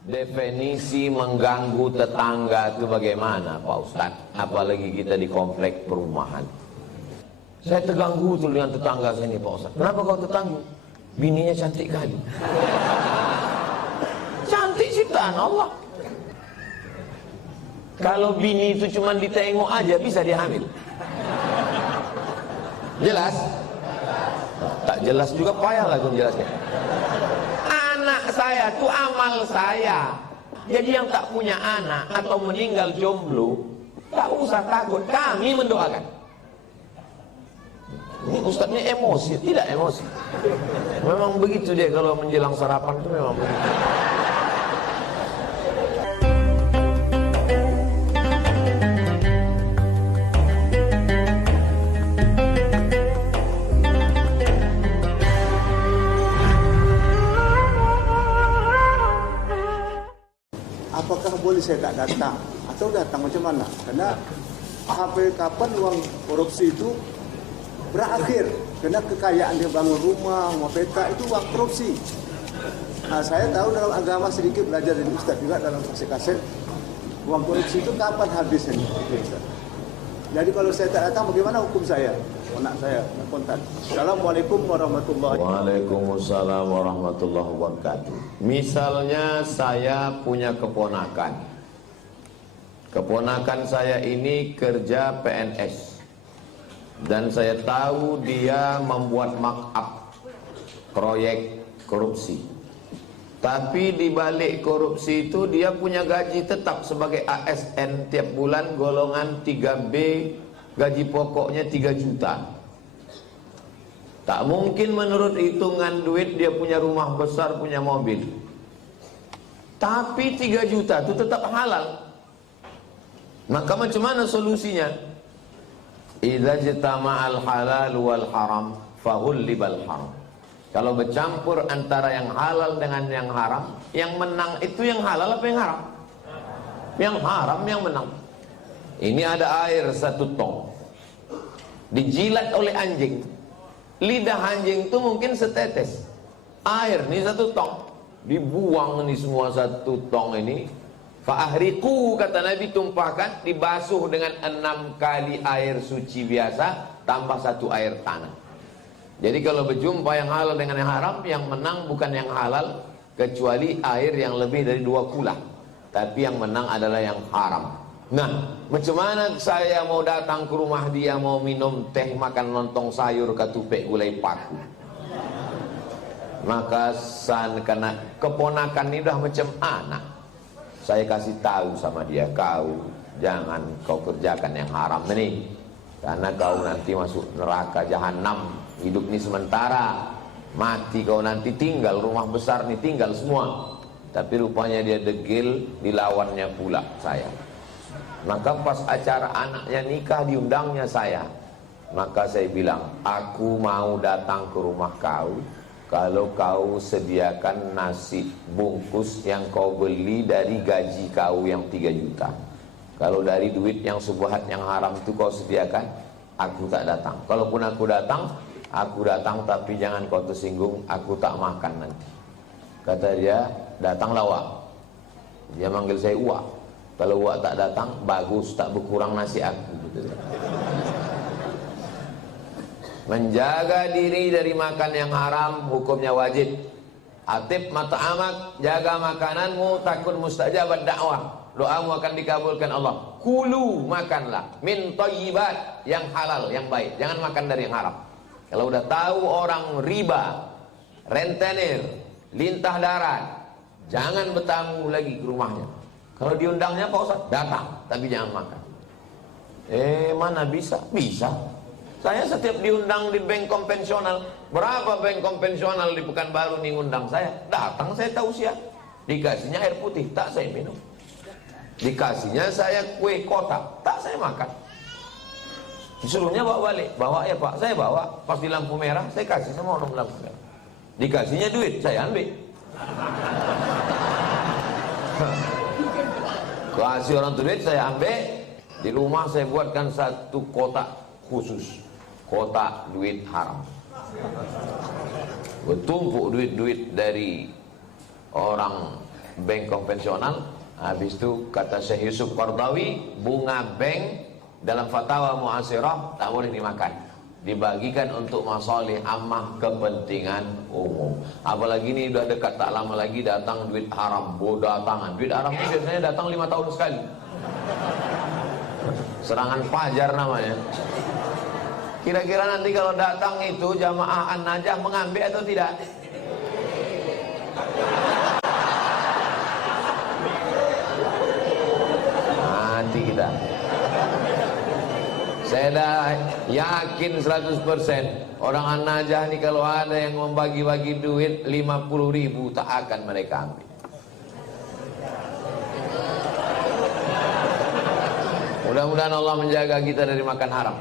Definisi mengganggu tetangga itu bagaimana Pak Ustadz? Apalagi kita di komplek perumahan. Saya terganggu tuh dengan tetangga saya ini Pak Ustadz. Kenapa kau terganggu? Bininya cantik kali. Cantik ciptaan Allah. Kalau bini itu cuma ditengok aja bisa dihamil. Jelas? Tak jelas juga payah lah aku jelasnya. Anak saya itu amal saya. Jadi yang tak punya anak atau meninggal jomblo, tak usah takut, kami mendoakan. Ini ustadznya emosi, tidak emosi. Memang begitu dia kalau menjelang sarapan itu memang begitu. Apakah boleh saya tak datang atau datang macam mana? Karena sampai kapan uang korupsi itu berakhir? Karena kekayaan dia bangun rumah peta itu uang korupsi. Nah, saya tahu dalam agama sedikit belajar dari Ustaz juga dalam kaset uang korupsi itu kapan habisnya? Jadi kalau saya tak datang bagaimana hukum saya? Anak saya kontak. Assalamualaikum warahmatullahi wabarakatuh. Waalaikumsalam warahmatullahi wabarakatuh. Misalnya saya punya keponakan. Keponakan saya ini kerja PNS. Dan saya tahu dia membuat markup proyek korupsi. Tapi di balik korupsi itu dia punya gaji tetap sebagai ASN tiap bulan golongan 3B, gaji pokoknya 3 juta. Tak mungkin menurut hitungan duit dia punya rumah besar, punya mobil. Tapi 3 juta itu tetap halal. Maka macam mana solusinya? Idza jitama'al halal wal haram fahullibal haram. Kalau bercampur antara yang halal dengan yang haram, yang menang itu yang halal apa yang haram? Yang haram yang menang. Ini ada air 1 tong. Dijilat oleh anjing. Lidah anjing itu mungkin setetes. Air nih 1 tong. Dibuang nih semua 1 tong ini. Fa'ahriku kata Nabi, tumpahkan, dibasuh dengan 6 kali air suci biasa tambah 1 air tanah. Jadi kalau berjumpa yang halal dengan yang haram, yang menang bukan yang halal kecuali air yang lebih dari 2 kula. Tapi yang menang adalah yang haram. Nah, macam mana saya mau datang ke rumah dia, mau minum teh, makan lontong sayur, ketupek gulai paku? Maka karena keponakan ini udah macam anak, saya kasih tahu sama dia, kau jangan kau kerjakan yang haram ini, karena kau nanti masuk neraka jahanam. Hidup ini sementara, mati kau nanti tinggal rumah besar nih, tinggal semua. Tapi rupanya dia degil, dilawannya pula saya. Maka pas acara anaknya nikah diundangnya saya. Maka saya bilang, aku mau datang ke rumah kau kalau kau sediakan nasi bungkus yang kau beli dari gaji kau yang 3 juta. Kalau dari duit yang subhat yang haram itu kau sediakan, aku tak datang. Kalaupun aku datang tapi jangan kau tersinggung, aku tak makan nanti. Kata dia, datanglah Wak. Dia manggil saya Wak. Kalau Wak tak datang, bagus, tak berkurang nasi aku. Menjaga diri dari makan yang haram hukumnya wajib. Atib mata amak, jaga makananmu, takut mustajabat dakwah. Doamu akan dikabulkan Allah. Kulu, makanlah min thayyibat, yang halal, yang baik. Jangan makan dari yang haram. Kalau udah tahu orang riba, rentenir, lintah darat, jangan bertamu lagi ke rumahnya. Kalau diundangnya Pak Ustaz, datang, tapi jangan makan. Mana bisa? Bisa. Saya setiap diundang di bank konvensional, berapa bank konvensional di Pekanbaru nih undang saya, datang saya tausiah. Dikasihnya air putih, tak saya minum. Dikasihnya saya kue kotak, tak saya makan. Disuruhnya bawa balik, bawa ya Pak, saya bawa. Pas di lampu merah, saya kasih sama orang lampu merah. Dikasihnya duit, saya ambil. Kasih orang duit, saya ambil. Di rumah saya buatkan 1 kotak khusus, kotak duit haram. Bertumpuk duit-duit dari orang bank konvensional. Habis itu kata Syekh Yusuf Qardawi, bunga bank dalam fatwa mu'asirah tak boleh dimakan, dibagikan untuk masalih ammah, kepentingan umum. Apalagi ini udah dekat, tak lama lagi datang duit haram, datangan duit haram ini biasanya datang 5 tahun sekali. Serangan fajar namanya. Kira-kira nanti kalau datang itu jamaah An-Najah mengambil atau tidak? Nanti kita. Saya dah yakin 100% orang An-Najah ni kalau ada yang membagi-bagi duit 50.000 tak akan mereka ambil. Mudah-mudahan Allah menjaga kita dari makan haram.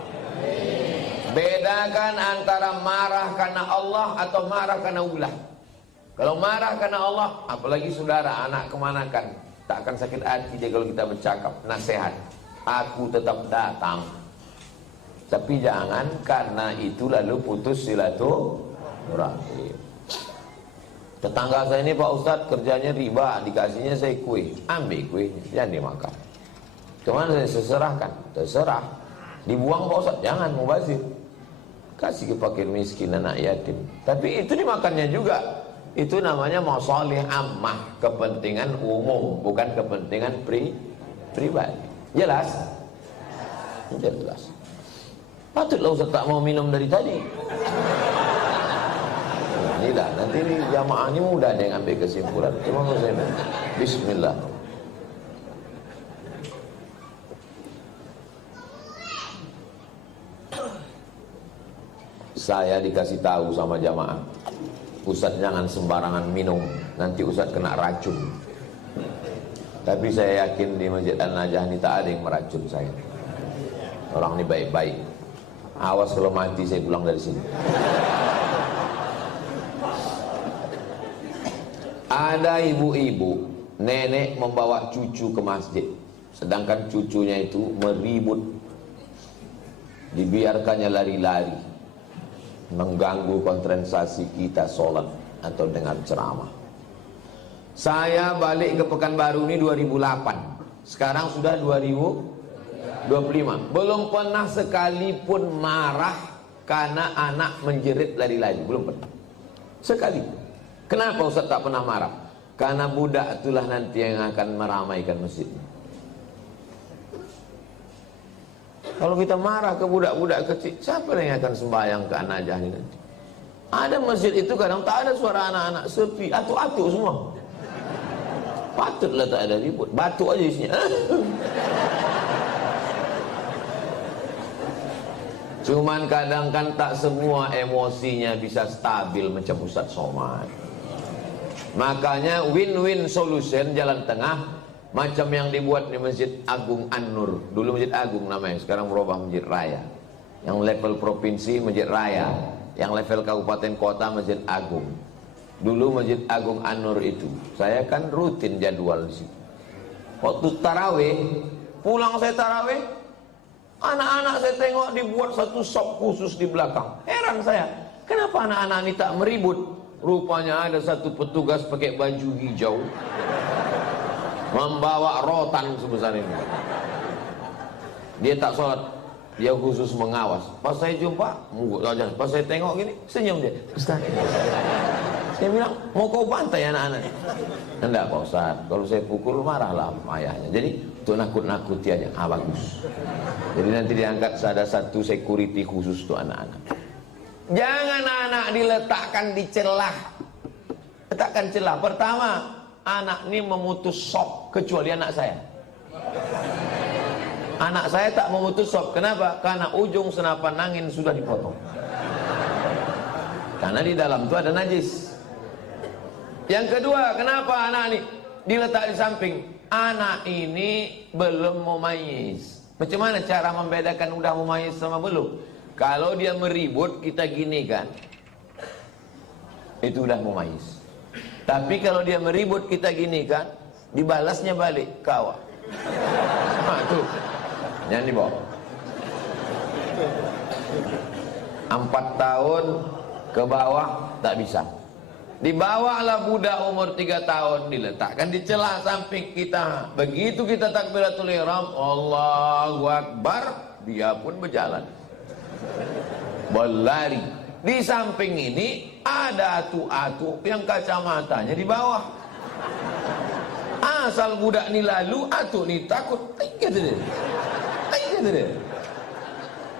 Bedakan antara marah karena Allah atau marah karena ulah. Kalau marah karena Allah, apalagi saudara, anak kemanakan, tak akan sakit hati dia kalau kita bercakap, nasihat. Aku tetap datang. Tapi jangan karena itu lalu putus silaturahim. Tetangga saya ini Pak Ustadz kerjanya riba, dikasihnya saya kue, ambil kuenya, jangan dimakan. Cuman saya serahkan, terserah. Dibuang Pak Ustadz, jangan mubazir. Kasih ke fakir miskin, anak yatim. Tapi itu dimakannya juga. Itu namanya masalih ammah, kepentingan umum, bukan kepentingan pribadi. Jelas? Jelas. Patutlah Ustaz tak mau minum dari tadi. Ini dah, nanti ini jamaah ini mudah ada yang ambil kesimpulan. Cuma saya Bismillah. Saya dikasih tahu sama jamaah, Ustaz jangan sembarangan minum, nanti Ustaz kena racun. Tapi saya yakin di Masjid An-Najah ini tak ada yang meracun saya. Orang ini baik-baik. Awas kalau mati saya pulang dari sini. Ada ibu-ibu, nenek membawa cucu ke masjid, sedangkan cucunya itu meribut, dibiarkannya lari-lari, mengganggu konsentrasi kita sholat atau dengar ceramah. Saya balik ke Pekanbaru ini 2008, sekarang sudah 2025. Belum pernah sekalipun marah karena anak menjerit lari-lari, belum pernah sekali. Kenapa Ustaz tak pernah marah? Karena budak itulah nanti yang akan meramaikan masjid. Kalau kita marah ke budak-budak kecil, siapa yang akan sembahyang ke An-Najah ini nanti? Ada masjid itu kadang tak ada suara anak-anak, sepi, atuk-atuk semua. Patutlah tak ada ribut, batuk aja isinya. Cuman kadang kan tak semua emosinya bisa stabil macam Ustaz Somad. Makanya win-win solution, jalan tengah, macam yang dibuat di Masjid Agung An-Nur. Dulu Masjid Agung namanya, sekarang berubah Masjid Raya. Yang level provinsi Masjid Raya, yang level kabupaten kota Masjid Agung. Dulu Masjid Agung An-Nur itu, saya kan rutin jadwal di situ. Waktu tarawih, pulang saya tarawih, anak-anak saya tengok dibuat satu sop khusus di belakang. Heran saya, kenapa anak-anak ini tak meribut? Rupanya ada satu petugas pakai baju hijau, membawa rotan sebesar ini. Dia tak sholat, dia khusus mengawas. Pas saya jumpa, pas saya tengok gini, senyum dia. Ustaz, saya bilang, mau kau bantai anak-anak? Enggak Pak Ustaz, kalau saya pukul marahlah ayahnya. Jadi untuk nakut-nakuti aja. Bagus. Jadi nanti diangkat ada satu security khusus untuk anak-anak. Jangan anak diletakkan di celah. Letakkan celah. Pertama, anak ini memutus sop, kecuali anak saya. Anak saya tak memutus sop. Kenapa? Karena ujung senapan angin sudah dipotong. Karena di dalam itu ada najis. Yang kedua, kenapa anak ini diletak di samping? Anak ini belum mumayyiz. Macam mana cara membedakan udah mumayyiz sama belum? Kalau dia meribut, kita gini kan, itu udah mumayyiz. Tapi kalau dia meribut, kita gini kan, dibalasnya balik, kawa. Nah, tuh, jangan dibawa. 4 tahun ke bawah tak bisa. Dibawalah budak umur 3 tahun, diletakkan di celah samping kita. Begitu kita takbiratul ihram, Allahu Akbar, dia pun berjalan, berlari. Di samping ini ada atu-atu yang kacamatanya di bawah. Asal budak ni lalu, atu ni takut.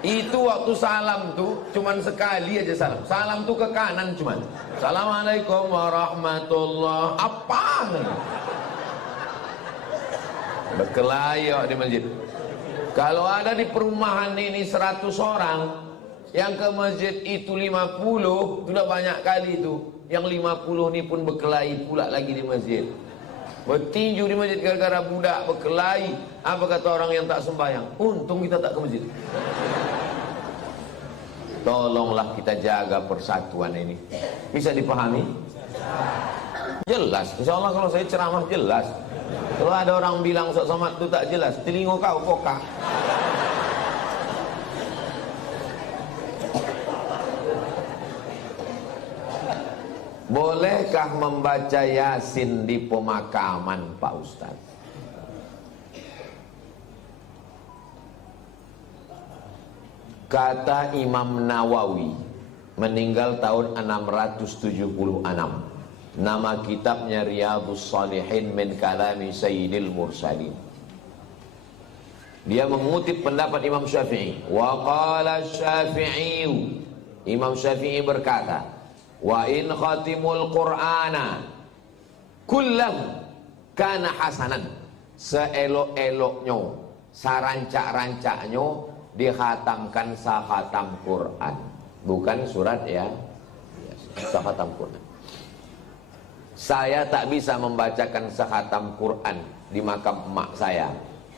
Itu waktu salam tuh cuman sekali aja salam. Salam tuh ke kanan cuman. Assalamualaikum warahmatullah. Apa? Berkelahi di masjid. Kalau ada di perumahan ini 100 orang, yang ke masjid itu 50, sudah banyak kali itu. Yang 50 ini pun berkelahi pula lagi di masjid. Bertinju di masjid gara-gara budak berkelahi. Apa kata orang yang tak sembahyang? Untung kita tak ke masjid. Tolonglah kita jaga persatuan ini. Bisa dipahami? Jelas. Insya Allah kalau saya ceramah jelas. Kalau ada orang bilang Ustaz Somad itu tak jelas, telinga kau pokak. Bolehkah membaca Yasin di pemakaman, Pak Ustaz? Kata Imam Nawawi, meninggal tahun 676. Nama kitabnya Riyadhus Shalihin min kalami Sayyidil Mursalin. Dia mengutip pendapat Imam Syafi'i. Wa qala Syafi'i, Imam Syafi'i berkata, wa in khatimul Qur'ana kullahu kana hasanan. Seelok-eloknya, sarancak-rancaknya dikhatamkan sahatam Quran, bukan surat ya, sahatam Quran. Saya tak bisa membacakan sahatam Quran di makam emak saya,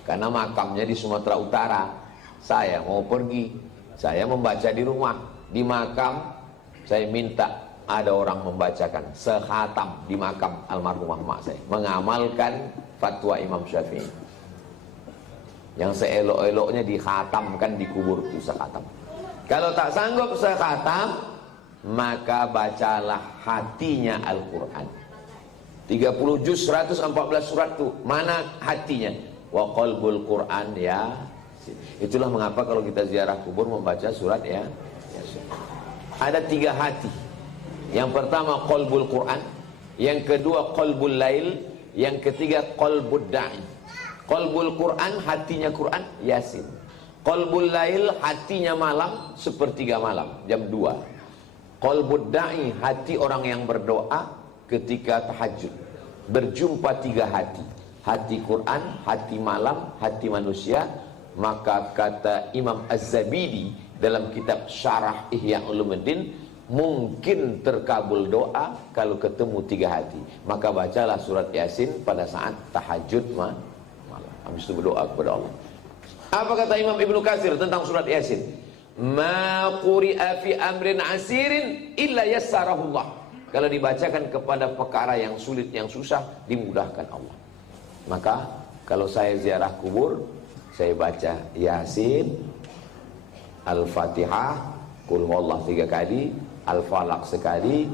karena makamnya di Sumatera Utara. Saya mau pergi, saya membaca di rumah. Di makam saya minta ada orang membacakan sehatam di makam almarhumah emak saya, mengamalkan fatwa Imam Syafi'i. Yang seelok-eloknya dikhatamkan di kubur itu sekhatam. Kalau tak sanggup sekhatam, maka bacalah hatinya Al-Quran. 30 juz 114 surat itu, mana hatinya? Wa qalbul Quran ya. Itulah mengapa kalau kita ziarah kubur membaca surat ya. Ada 3 hati. Yang pertama qalbul Quran, yang kedua qalbul lail, yang ketiga qalbud da'i. Qalbul Quran, hatinya Quran, Yasin. Qalbul lail, hatinya malam, sepertiga malam, jam 2. Qalbud da'i, hati orang yang berdoa ketika tahajud. Berjumpa 3 hati. Hati Quran, hati malam, hati manusia. Maka kata Imam Az-Zabidi dalam kitab Syarah Ihya Ulumuddin, mungkin terkabul doa kalau ketemu 3 hati. Maka bacalah surat Yasin pada saat tahajud malam. Habis itu berdoa kepada Allah. Apa kata Imam Ibnu Katsir tentang surat Yasin? Ma quri'a fi amrin asirin illa yassarahullah. Kalau dibacakan kepada perkara yang sulit, yang susah, dimudahkan Allah. Maka kalau saya ziarah kubur, saya baca Yasin, Al-Fatihah, Qul huwallahu 3 kali, Al-Falaq sekali,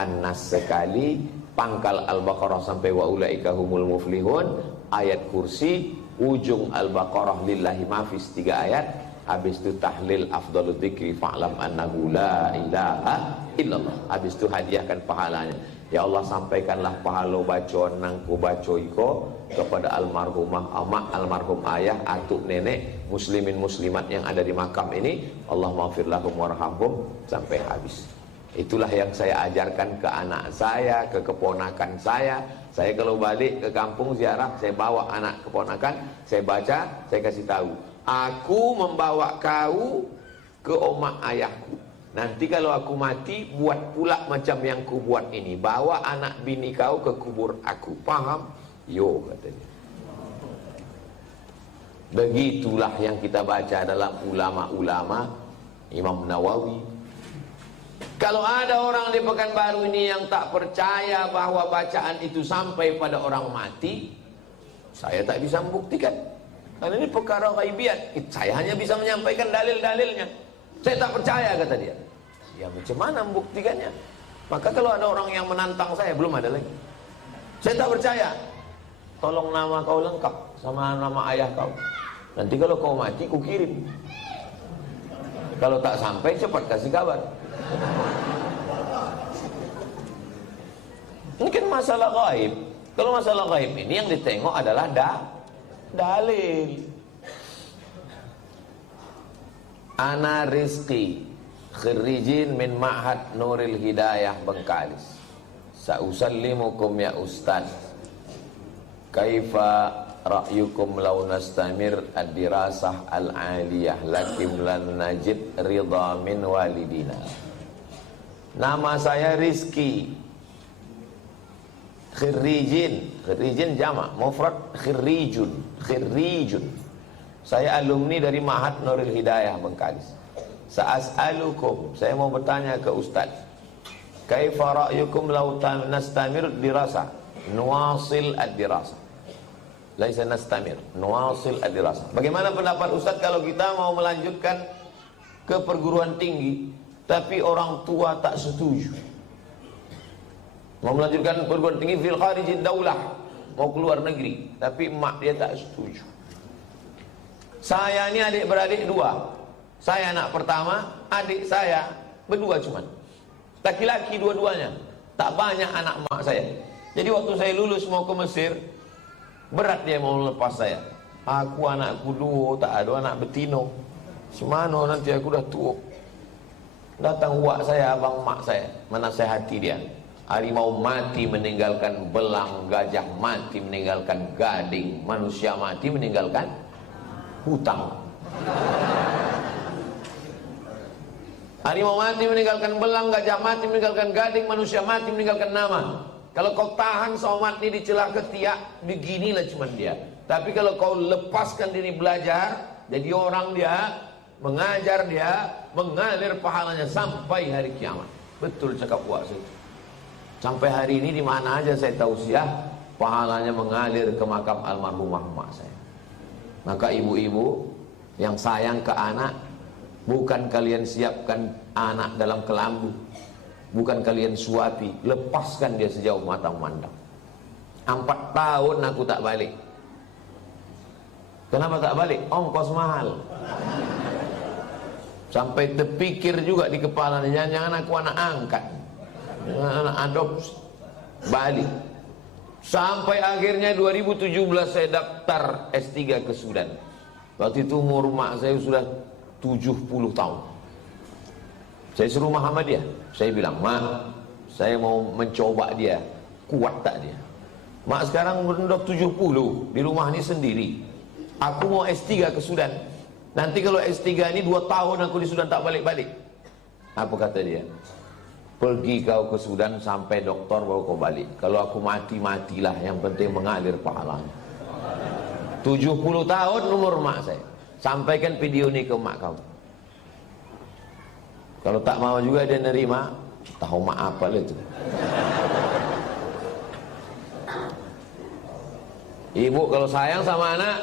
An-Nas sekali, pangkal Al-Baqarah sampai wa ulaika humul muflihun, ayat kursi, ujung Al-Baqarah lillahi mafis 3 ayat. Habis itu tahlil afdalul dzikri fa'lam annahu la ilaha illallah. Habis itu hadiahkan pahalanya. Ya Allah, sampaikanlah pahala bacaan nangku baca iko kepada almarhumah amak, almarhum ayah, atuk nenek, muslimin muslimat yang ada di makam ini. Allah maghfir lahum warhamhum sampai habis. Itulah yang saya ajarkan ke anak saya, ke keponakan saya. Saya kalau balik ke kampung ziarah, saya bawa anak keponakan, saya baca, saya kasih tahu. Aku membawa kau ke omak ayahku. Nanti kalau aku mati, buat pula macam yang ku buat ini. Bawa anak bini kau ke kubur aku. Paham? Yo, katanya. Begitulah yang kita baca dalam ulama-ulama Imam Nawawi. Kalau ada orang di Pekanbaru ini yang tak percaya bahwa bacaan itu sampai pada orang mati, saya tak bisa membuktikan. Karena ini perkara ghaibiat. Saya hanya bisa menyampaikan dalil-dalilnya. Saya tak percaya, kata dia. Ya macam mana membuktikannya? Maka kalau ada orang yang menantang saya, belum ada lagi. Saya tak percaya. Tolong nama kau lengkap sama nama ayah kau. Nanti kalau kau mati, ku kirim. Kalau tak sampai, cepat kasih kabar. Ini kan masalah gaib. Kalau masalah gaib ini yang ditengok adalah dalil. Ana Rizki, khirijin min Ma'had Nuril Hidayah Bengkalis. Sa'usallimukum ya Ustaz. Kaifa ra'yukum law nastamir ad-dirasah al-aliyah lakim lan najid ridha min walidina. Nama saya Rizki. Khirijin jamak, mufrad khirijun. Saya alumni dari Ma'had Nuril Hidayah Bengkalis. Sa'as'alukum, saya mau bertanya ke Ustaz. Kaifa ra'yukum law nastamir dirasah, nuwasil ad-dirasah. Laisa nastamir, nuwasil ad-dirasah. Bagaimana pendapat Ustaz kalau kita mau melanjutkan ke perguruan tinggi tapi orang tua tak setuju? Mau melanjutkan perguruan tinggi fil kharijid daulah, mau keluar negeri, tapi emak dia tak setuju. Saya ini adik-beradik dua. Saya anak pertama, adik saya berdua cuman. Laki-laki dua-duanya. Tak banyak anak emak saya. Jadi waktu saya lulus mau ke Mesir, berat dia mau lepas saya. Aku anakku dua, tak ada anak betino. Semana nanti aku dah tua. Datang uak saya, abang mak saya, menasehati dia. Harimau mati meninggalkan belang, gajah mati meninggalkan gading, manusia mati meninggalkan hutang. Harimau mati meninggalkan belang, gajah mati meninggalkan gading, manusia mati meninggalkan nama. Kalau kau tahan somat ini di celah ketiak, beginilah cuman dia. Tapi kalau kau lepaskan diri belajar, jadi orang dia, mengajar dia, mengalir pahalanya sampai hari kiamat. Betul cakap puasa itu. Sampai hari ini di mana aja saya tausiah, pahalanya mengalir ke makam almarhumah mak saya. Maka ibu-ibu yang sayang ke anak, bukan kalian siapkan anak dalam kelambu, bukan kalian suapi, lepaskan dia sejauh mata memandang. 4 tahun aku tak balik. Kenapa tak balik? Ongkos mahal. Sampai terpikir juga di kepala, jangan-jangan aku anak angkat, anak adopsi, balik. Sampai akhirnya 2017 saya daftar S3 ke Sudan. Waktu itu umur mak saya sudah 70 tahun. Saya suruh Muhammadiyah. Saya bilang, mak, saya mau mencoba dia, kuat tak dia. Mak sekarang udah 70, di rumah ini sendiri. Aku mau S3 ke Sudan. Nanti kalau S3 ini 2 tahun aku di Sudan tak balik-balik. Apa kata dia? Pergi kau ke Sudan sampai doktor baru kau balik. Kalau aku mati, matilah, yang penting mengalir pahalanya. 70 tahun umur mak saya. Sampaikan video ini ke mak kau. Kalau tak mau juga dia nerima, tahu mak apa lah itu. Ibu kalau sayang sama anak,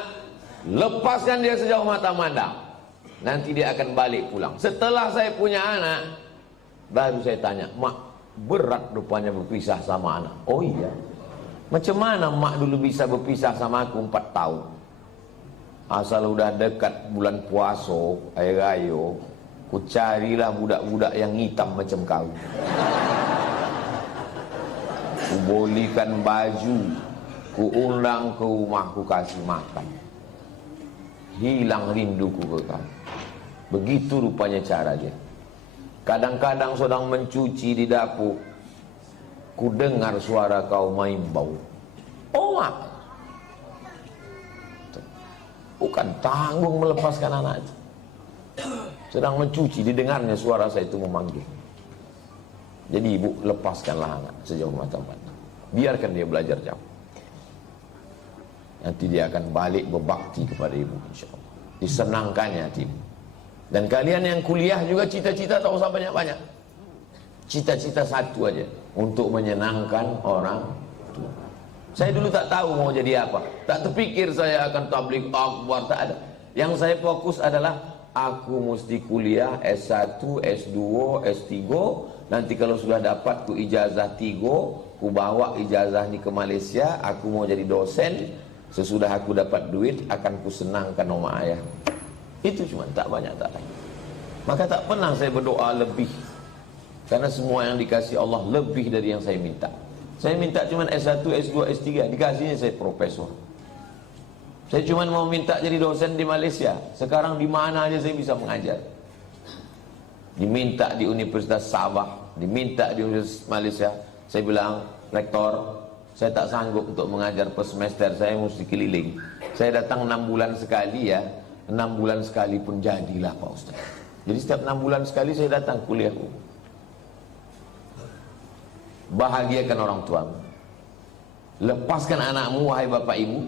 lepaskan dia sejauh mata mandang. Nanti dia akan balik pulang. Setelah saya punya anak, baru saya tanya, mak, berat rupanya berpisah sama anak. Oh iya. Macam mana mak dulu bisa berpisah sama aku 4 tahun? Asal udah dekat bulan puasa, air raya, ku carilah budak-budak yang hitam macam kau. Ku bolikan baju, ku undang ke rumah, ku kasih makan. Hilang rinduku ke kau. Begitu rupanya cara dia. Kadang-kadang sedang mencuci di dapur, ku dengar suara kau main bau. Oh mak, bukan tanggung melepaskan anak itu. Sedang mencuci, didengarnya suara saya itu memanggil. Jadi ibu, lepaskanlah anak sejauh mata pandang. Biarkan dia belajar jauh. Nanti dia akan balik berbakti kepada ibu, insyaAllah. Disenangkannya hati ibu. Dan kalian yang kuliah juga cita-cita tak usah banyak-banyak. Cita-cita satu aja, untuk menyenangkan orang tua. Saya dulu tak tahu mau jadi apa. Tak terpikir saya akan tabligh akbar, tak ada. Yang saya fokus adalah aku mesti kuliah S1, S2, S3. Nanti kalau sudah dapat ku ijazah 3, ku bawa ijazah ini ke Malaysia, aku mau jadi dosen. Sesudah aku dapat duit, akan ku senangkan oma ayah. Itu cuma, tak banyak, tak lain. Maka tak pernah saya berdoa lebih, karena semua yang dikasih Allah lebih dari yang saya minta. Saya minta cuma S1, S2, S3, dikasihnya saya profesor. Saya cuma mau minta jadi dosen di Malaysia. Sekarang di mana aja saya bisa mengajar. Diminta di Universitas Sabah, diminta di Universitas Malaysia. Saya bilang, rektor, saya tak sanggup untuk mengajar per semester, saya mesti keliling. Saya datang 6 bulan sekali ya, 6 bulan sekali pun jadilah Pak Ustaz. Jadi setiap 6 bulan sekali saya datang kuliah. Bahagiakan orang tuamu, lepaskan anakmu wahai bapak ibu.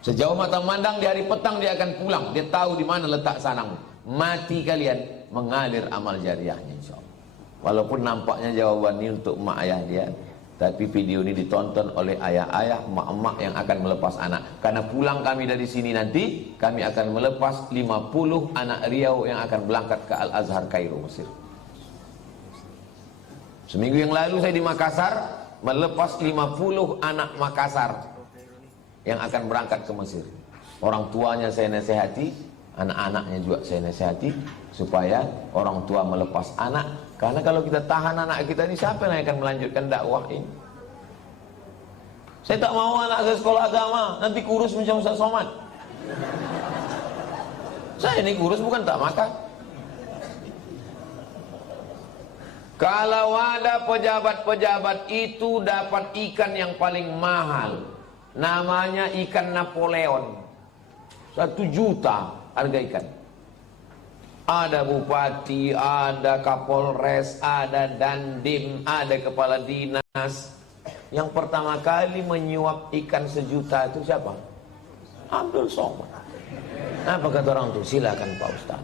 Sejauh mata memandang di hari petang dia akan pulang. Dia tahu di mana letak sanangmu. Mati kalian mengalir amal jariahnya insyaallah. Walaupun nampaknya jawaban ini untuk mak ayah dia, tapi video ini ditonton oleh ayah-ayah, mak-mak yang akan melepas anak. Karena pulang kami dari sini nanti, kami akan melepas 50 anak Riau yang akan berangkat ke Al-Azhar Kairo, Mesir. Seminggu yang lalu saya di Makassar melepas 50 anak Makassar yang akan berangkat ke Mesir. Orang tuanya saya nasihati, anak-anaknya juga saya nasihati, supaya orang tua melepas anak. Karena kalau kita tahan anak kita ini, siapa yang akan melanjutkan dakwah ini? Saya tak mau anak saya sekolah agama, nanti kurus macam Ustaz Somad. Saya ini kurus bukan tak makan. Kalau ada pejabat-pejabat itu dapat ikan yang paling mahal, namanya ikan Napoleon, 1 juta harga ikan. Ada bupati, ada kapolres, ada dandim, ada kepala dinas. Yang pertama kali menyuap ikan 1 juta itu siapa? Abdul Somad. Apa kata orang itu? Silakan Pak Ustaz.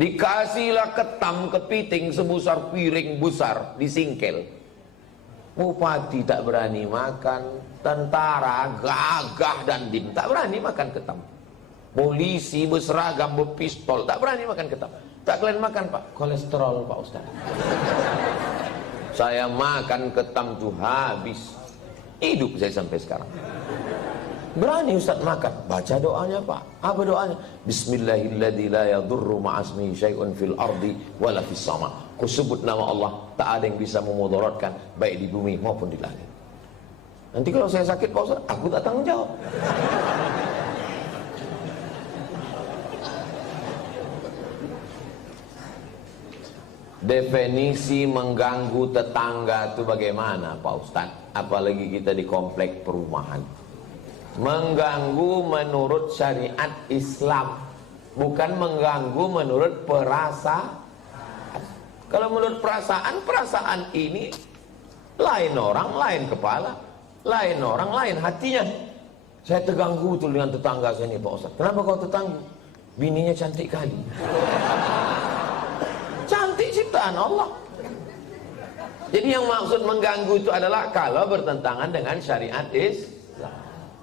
Dikasihlah ketam kepiting sebesar piring besar, disingkel. Bupati tak berani makan, tentara gagah dan dim tak berani makan ketam. Polisi berseragam berpistol tak berani makan ketam. Tak kalian makan Pak, kolesterol Pak Ustaz. Saya makan ketam tuh habis, hidup saya sampai sekarang. Berani Ustaz makan, baca doanya Pak. Apa doanya? Bismillahilladzi la yadurru ma'asmihi syai'un fil ardi wala fis sama. Ku sebut nama Allah, tak ada yang bisa memudaratkan baik di bumi maupun di langit. Nanti kalau saya sakit Pak Ustaz, aku tak tanggung jawab. Definisi mengganggu tetangga itu bagaimana Pak Ustaz? Apalagi kita di komplek perumahan. Mengganggu menurut syariat Islam, bukan mengganggu menurut perasaan. Kalau menurut perasaan, perasaan ini lain orang, lain kepala, lain orang, lain hatinya. Saya terganggu tuh dengan tetangga saya ini Pak Ustaz. Kenapa kau terganggu? Bininya cantik kali. Cantik ciptaan Allah. Jadi yang maksud mengganggu itu adalah kalau bertentangan dengan syariat Islam.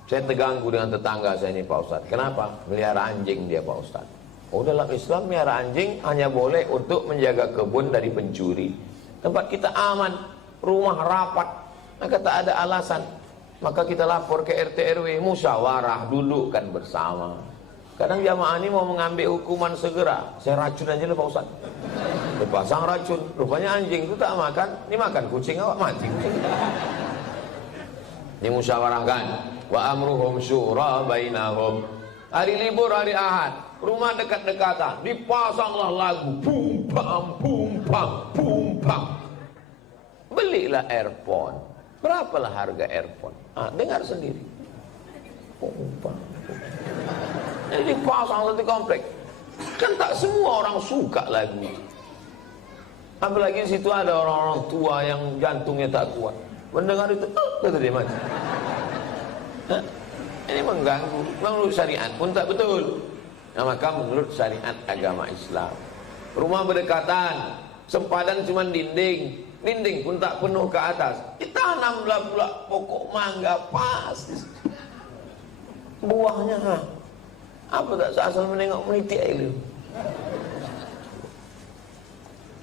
Saya terganggu dengan tetangga saya ini Pak Ustaz. Kenapa? Melihara anjing dia Pak Ustaz. Oh, dalam Islam melihara anjing hanya boleh untuk menjaga kebun dari pencuri. Tempat kita aman, rumah rapat, maka tak ada alasan. Maka kita lapor ke RT RW, musyawarah, dudukkan bersama. Kadang jamaah ini mau mengambil hukuman segera, saya racun aja loh Pak Ustaz. Dipasang racun, rupanya anjing itu tak makan, ini makan kucing awak mati kucing. Dimusyawarahkan. Wa amruhum syura bainahum. Hari libur, hari Ahad, rumah dekat-dekatan, dipasanglah lagu bum pam bum pam bum pam. Belilah earphone. Berapalah harga earphone? Dengar sendiri. Bum pam. Jadi dipasang di komplek. Kan tak semua orang suka lagu itu. Apalagi di situ ada orang-orang tua yang jantungnya tak kuat. Mendengar itu, kata dia mati. Ini menurut syariat pun tak betul. Nah, maka menurut syariat agama Islam, rumah berdekatan, sempadan cuma dinding, dinding pun tak penuh ke atas, ditanamlah pula pokok mangga pas, buahnya Apa tak asal menengok menitik air.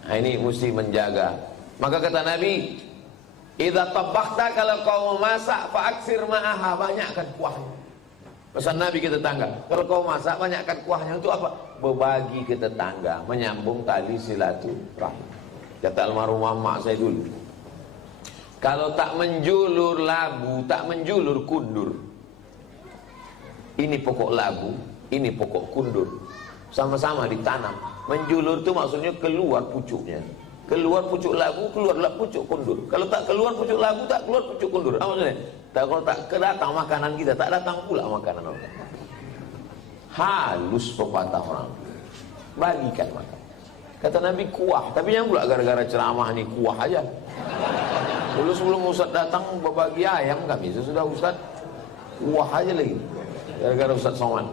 Nah, ini mesti menjaga. Maka kata Nabi, idza tabakhta, kalau kau memasak, fa'aksir ma'aha, banyakkan kuahnya. Pesan Nabi ke tetangga, kalau kau masak, banyakkan kuahnya. Untuk apa? Berbagi ke tetangga, menyambung tali silaturahmi. Kata almarhumah mak saya dulu, kalau tak menjulur labu, tak menjulur kundur. Ini pokok labu, ini pokok kundur, sama-sama ditanam. Menjulur itu maksudnya keluar pucuknya. Keluar pucuk labu, keluarlah pucuk kundur. Kalau tak keluar pucuk labu, tak keluar pucuk kundur. Apa maksudnya? Kalau tak kedatang makanan kita, tak datang pula makanan orang. Halus pepatah orang. Bagikan makan. Kata Nabi, kuah. Tapi yang pula gara-gara ceramah nih, kuah aja. Dulu sebelum Ustaz datang berbagi ayam kami, sesudah Ustaz kuah aja lagi. Gara-gara Ustaz Somad.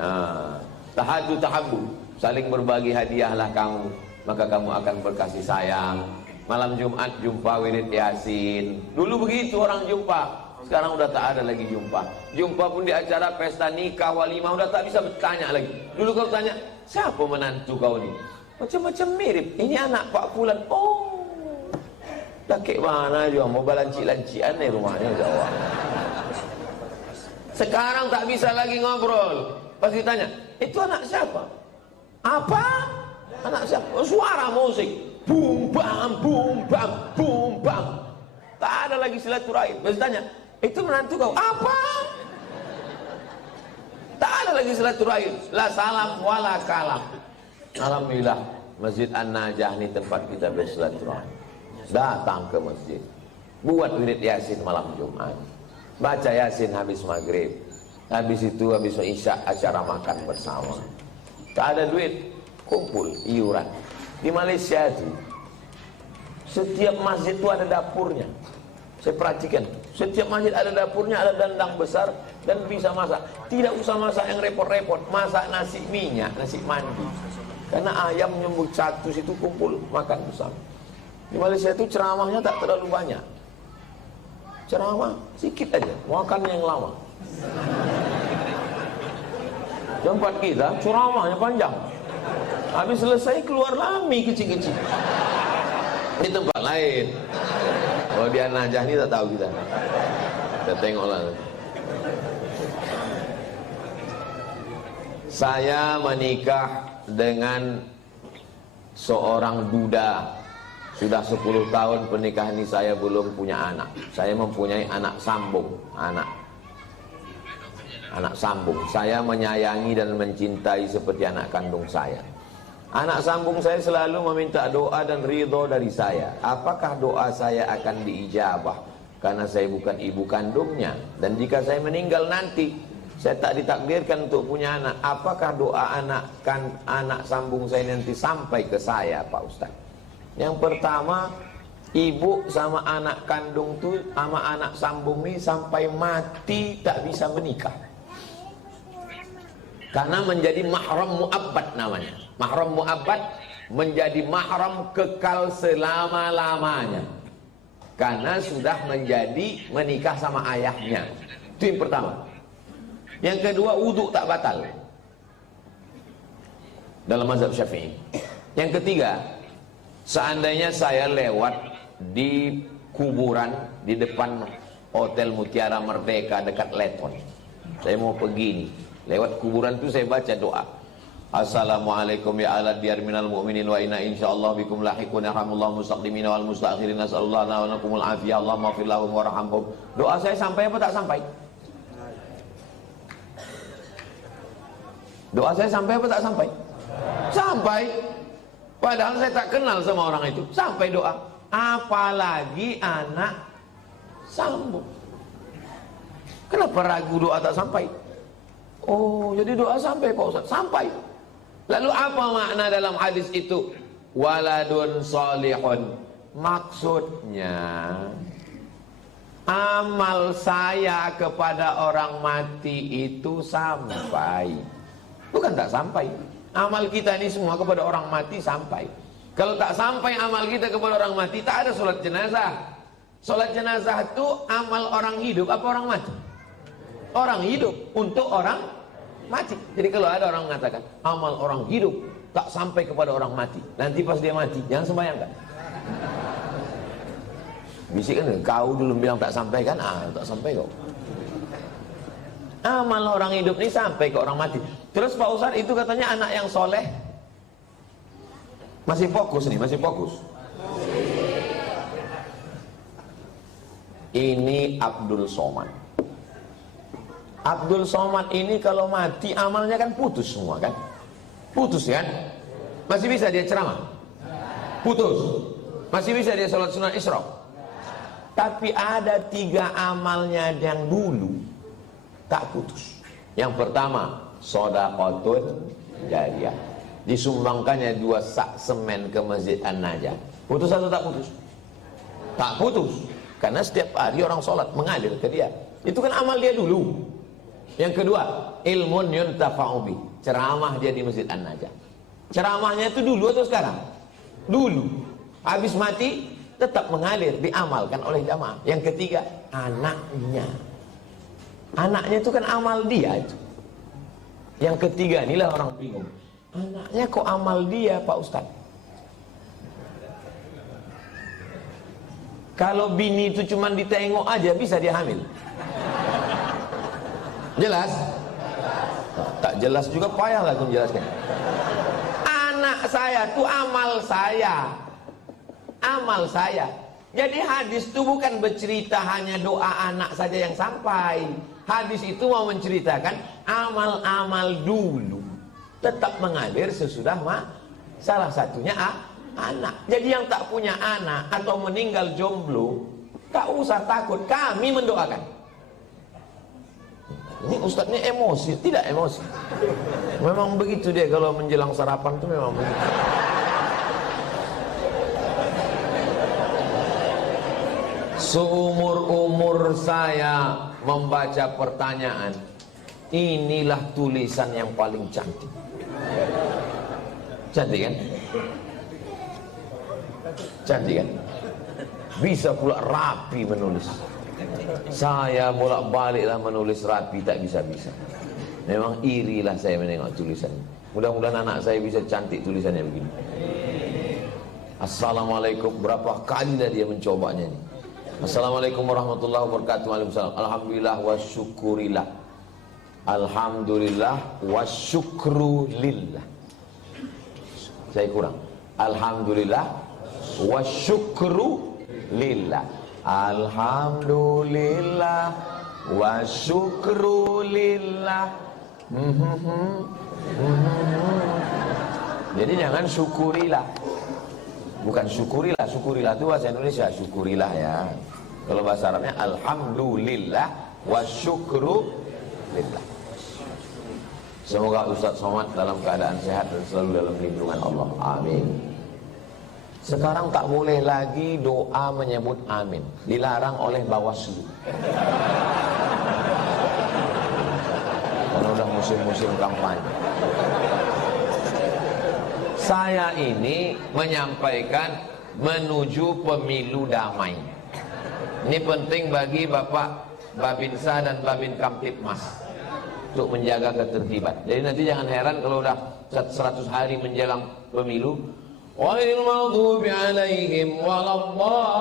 Nah, tahadu tahabbu, saling berbagi hadiahlah kamu, maka kamu akan berkasih sayang. Malam Jumat jumpa wirid Yasin. Dulu begitu orang jumpa. Sekarang udah tak ada lagi jumpa. Jumpa pun di acara pesta nikah, walimah, udah tak bisa bertanya lagi. Dulu kau tanya, siapa menantu kau ni? Macam-macam mirip. Ini anak Pak Fulan. Oh, dah kek mana juga, mau balancik-lancian nih rumahnya jauh. Sekarang tak bisa lagi ngobrol. Pas ditanya, itu anak siapa? Apa? Anak siapa? Oh, suara musik. Bum bam, bum bam, bum bam. Tak ada lagi silaturahim. Pas ditanya, itu menantu kau? Apa? Tak ada lagi silaturahim. La salam wala kalam. Alhamdulillah, Masjid An-Najah ini tempat kita bersilaturahim. Datang ke masjid, buat wirid Yasin malam Jumat, baca Yasin habis maghrib. Habis itu, habis isya, acara makan bersama. Tak ada duit, kumpul iuran. Di Malaysia itu, setiap masjid itu ada dapurnya. Saya perhatikan, setiap masjid ada dapurnya, ada dandang besar dan bisa masak. Tidak usah masak yang repot-repot, masak nasi minyak, nasi mandi. Karena ayam nyembur satu situ kumpul makan bersama. Di Malaysia itu ceramahnya tak terlalu banyak. Ceramah sedikit aja, makan yang lama. Tempat kita ceramahnya panjang. Habis selesai keluar lami kecil-kecil. Di tempat lain. Kalau di An-Najah ini tak tahu kita. Kita tengoklah. Saya menikah dengan seorang duda. Sudah 10 tahun pernikahan ini saya belum punya anak. Saya mempunyai anak sambung, anak sambung. Saya menyayangi dan mencintai seperti anak kandung saya. Anak sambung saya selalu meminta doa dan ridho dari saya. Apakah doa saya akan diijabah? Karena saya bukan ibu kandungnya. Dan jika saya meninggal nanti, saya tak ditakdirkan untuk punya anak. Apakah doa anak sambung saya nanti sampai ke saya, Pak Ustaz? Yang pertama, ibu sama anak kandung tuh sama anak sambung ini sampai mati tak bisa menikah. Karena menjadi mahram mu'abbad namanya. Mahram mu'abbad menjadi mahram kekal selama-lamanya. Karena sudah menjadi menikah sama ayahnya. Itu yang pertama. Yang kedua, wudhu tak batal dalam mazhab Syafi'i. Yang ketiga, seandainya saya lewat di kuburan di depan Hotel Mutiara Merdeka dekat Leton, saya mau pergi nih, lewat kuburan itu saya baca doa, Assalamualaikum ya ala diyar minal mu'minin wa inna insyaallah bikum lahiqun yarhamullahu mustaqdimin wal mustakhirin nasallallahu wa lakumul afiyah Allahumma fir lahum warhamhum. Doa saya sampai apa tak sampai? Doa saya sampai apa tak sampai? Sampai. Padahal saya tak kenal sama orang itu. Sampai doa. Apalagi anak sambung. Kenapa ragu doa tak sampai? Oh, jadi doa sampai Pak Ustaz? Sampai. Lalu apa makna dalam hadis itu? Waladun solihun. Maksudnya, amal saya kepada orang mati itu sampai. Bukan tak sampai. Amal kita ini semua kepada orang mati sampai. Kalau tak sampai amal kita kepada orang mati, tak ada sholat jenazah. Sholat jenazah itu amal orang hidup apa orang mati? Orang hidup untuk orang mati. Jadi kalau ada orang mengatakan amal orang hidup tak sampai kepada orang mati, nanti pas dia mati jangan sembahyang kan. Bisik kan, kau dulu bilang tak sampai kan, tak sampai kau. Amal orang hidup ini sampai ke orang mati. Terus Pak Ustadz itu katanya anak yang soleh. Masih fokus nih, masih fokus. Ini Abdul Somad. Abdul Somad ini kalau mati amalnya kan putus semua kan. Putus kan. Masih bisa dia ceramah? Putus. Masih bisa dia sholat sunat Isra? Tapi ada 3 amalnya yang dulu tak putus. Yang pertama, shadaqatun jariyah. Disumbangkannya 2 sak semen ke Masjid An-Najah. Putus atau tak putus? Tak putus. Karena setiap hari orang sholat mengalir ke dia. Itu kan amal dia dulu. Yang kedua, ilmun yuntafa'u bih. Ceramah dia di Masjid An-Najah. Ceramahnya itu dulu atau sekarang? Dulu. Habis mati tetap mengalir, diamalkan oleh jamaah. Yang ketiga, anaknya. Anaknya itu kan amal dia itu. Yang ketiga, inilah orang bingung. Anaknya kok amal dia, Pak Ustadz? Kalau bini itu cuma ditengok aja bisa dia hamil. Jelas? Tak jelas juga payahlah aku menjelaskan. Anak saya itu amal saya. Amal saya. Jadi hadis itu bukan bercerita hanya doa anak saja yang sampai. Hadis itu mau menceritakan amal-amal dulu tetap mengalir sesudah salah satunya anak. Jadi yang tak punya anak atau meninggal jomblo tak usah takut, kami mendoakan. Ini ustadznya emosi, tidak emosi. Memang begitu dia kalau menjelang sarapan itu memang begitu. Seumur-umur saya membaca pertanyaan, inilah tulisan yang paling cantik. Cantik kan? Cantik kan? Bisa pula rapi menulis. Saya bolak-baliklah menulis rapi, tak bisa-bisa. Memang irilah saya menengok tulisan. Mudah-mudahan anak saya bisa cantik tulisannya begini. Assalamualaikum, berapa kali dah dia mencobanya ini. Assalamualaikum warahmatullahi wabarakatuh. Waalaikumsalam. Alhamdulillah wa syukurillah. Alhamdulillah wa syukru lillah. Saya kurang. Alhamdulillah wa syukru lillah. Alhamdulillah wa syukru lillah. Jadi jangan syukurilah. Bukan syukurilah, syukurilah itu bahasa Indonesia, syukurilah ya. Kalau bahasa Arabnya alhamdulillah wa syukru lillah. Semoga Ustaz Somad dalam keadaan sehat dan selalu dalam lindungan Allah. Amin. Sekarang tak boleh lagi doa menyebut amin. Dilarang oleh Bawaslu. Karena udah musim-musim kampanye. Saya ini menyampaikan menuju pemilu damai. Ini penting bagi Bapak Babinsa dan Babin Kamtipmas untuk menjaga ketertiban. Jadi nanti jangan heran kalau udah 100 hari menjelang pemilu, ghairil maghdubi alaihim waladdallin.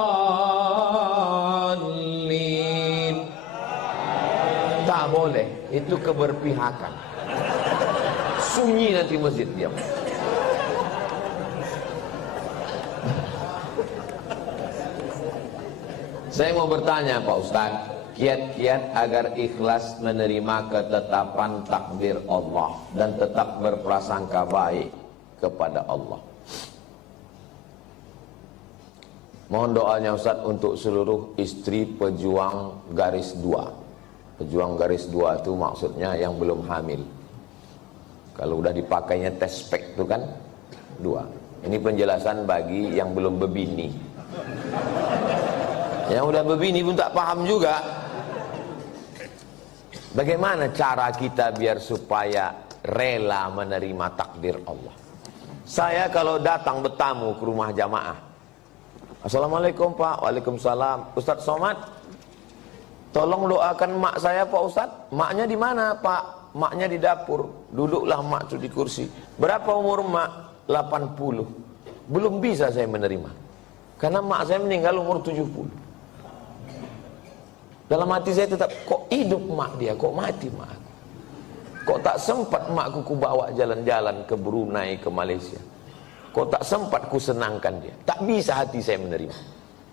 Tak boleh, itu keberpihakan. Sunyi nanti masjid diam. Saya mau bertanya Pak Ustadz, kiat-kiat agar ikhlas menerima ketetapan takdir Allah dan tetap berprasangka baik kepada Allah. Mohon doanya Ustadz untuk seluruh istri pejuang garis 2. Pejuang garis 2 itu maksudnya yang belum hamil. Kalau udah dipakainya tes spek itu kan 2. Ini penjelasan bagi yang belum berbini. Yang udah berbini pun tak paham juga. Bagaimana cara kita biar supaya rela menerima takdir Allah? Saya kalau datang bertamu ke rumah jamaah, Assalamualaikum Pak. Waalaikumsalam. Ustadz Somad, tolong doakan mak saya Pak Ustadz. Maknya di mana Pak? maknya di dapur, duduklah mak tuh di kursi. Berapa umur mak? 80. Belum bisa saya menerima, karena mak saya meninggal umur 70. Dalam hati saya tetap, kok hidup mak dia, kok mati mak aku? Kok tak sempat makku ku bawa jalan-jalan ke Brunei, ke Malaysia? Kok tak sempat ku senangkan dia? Tak bisa hati saya menerima.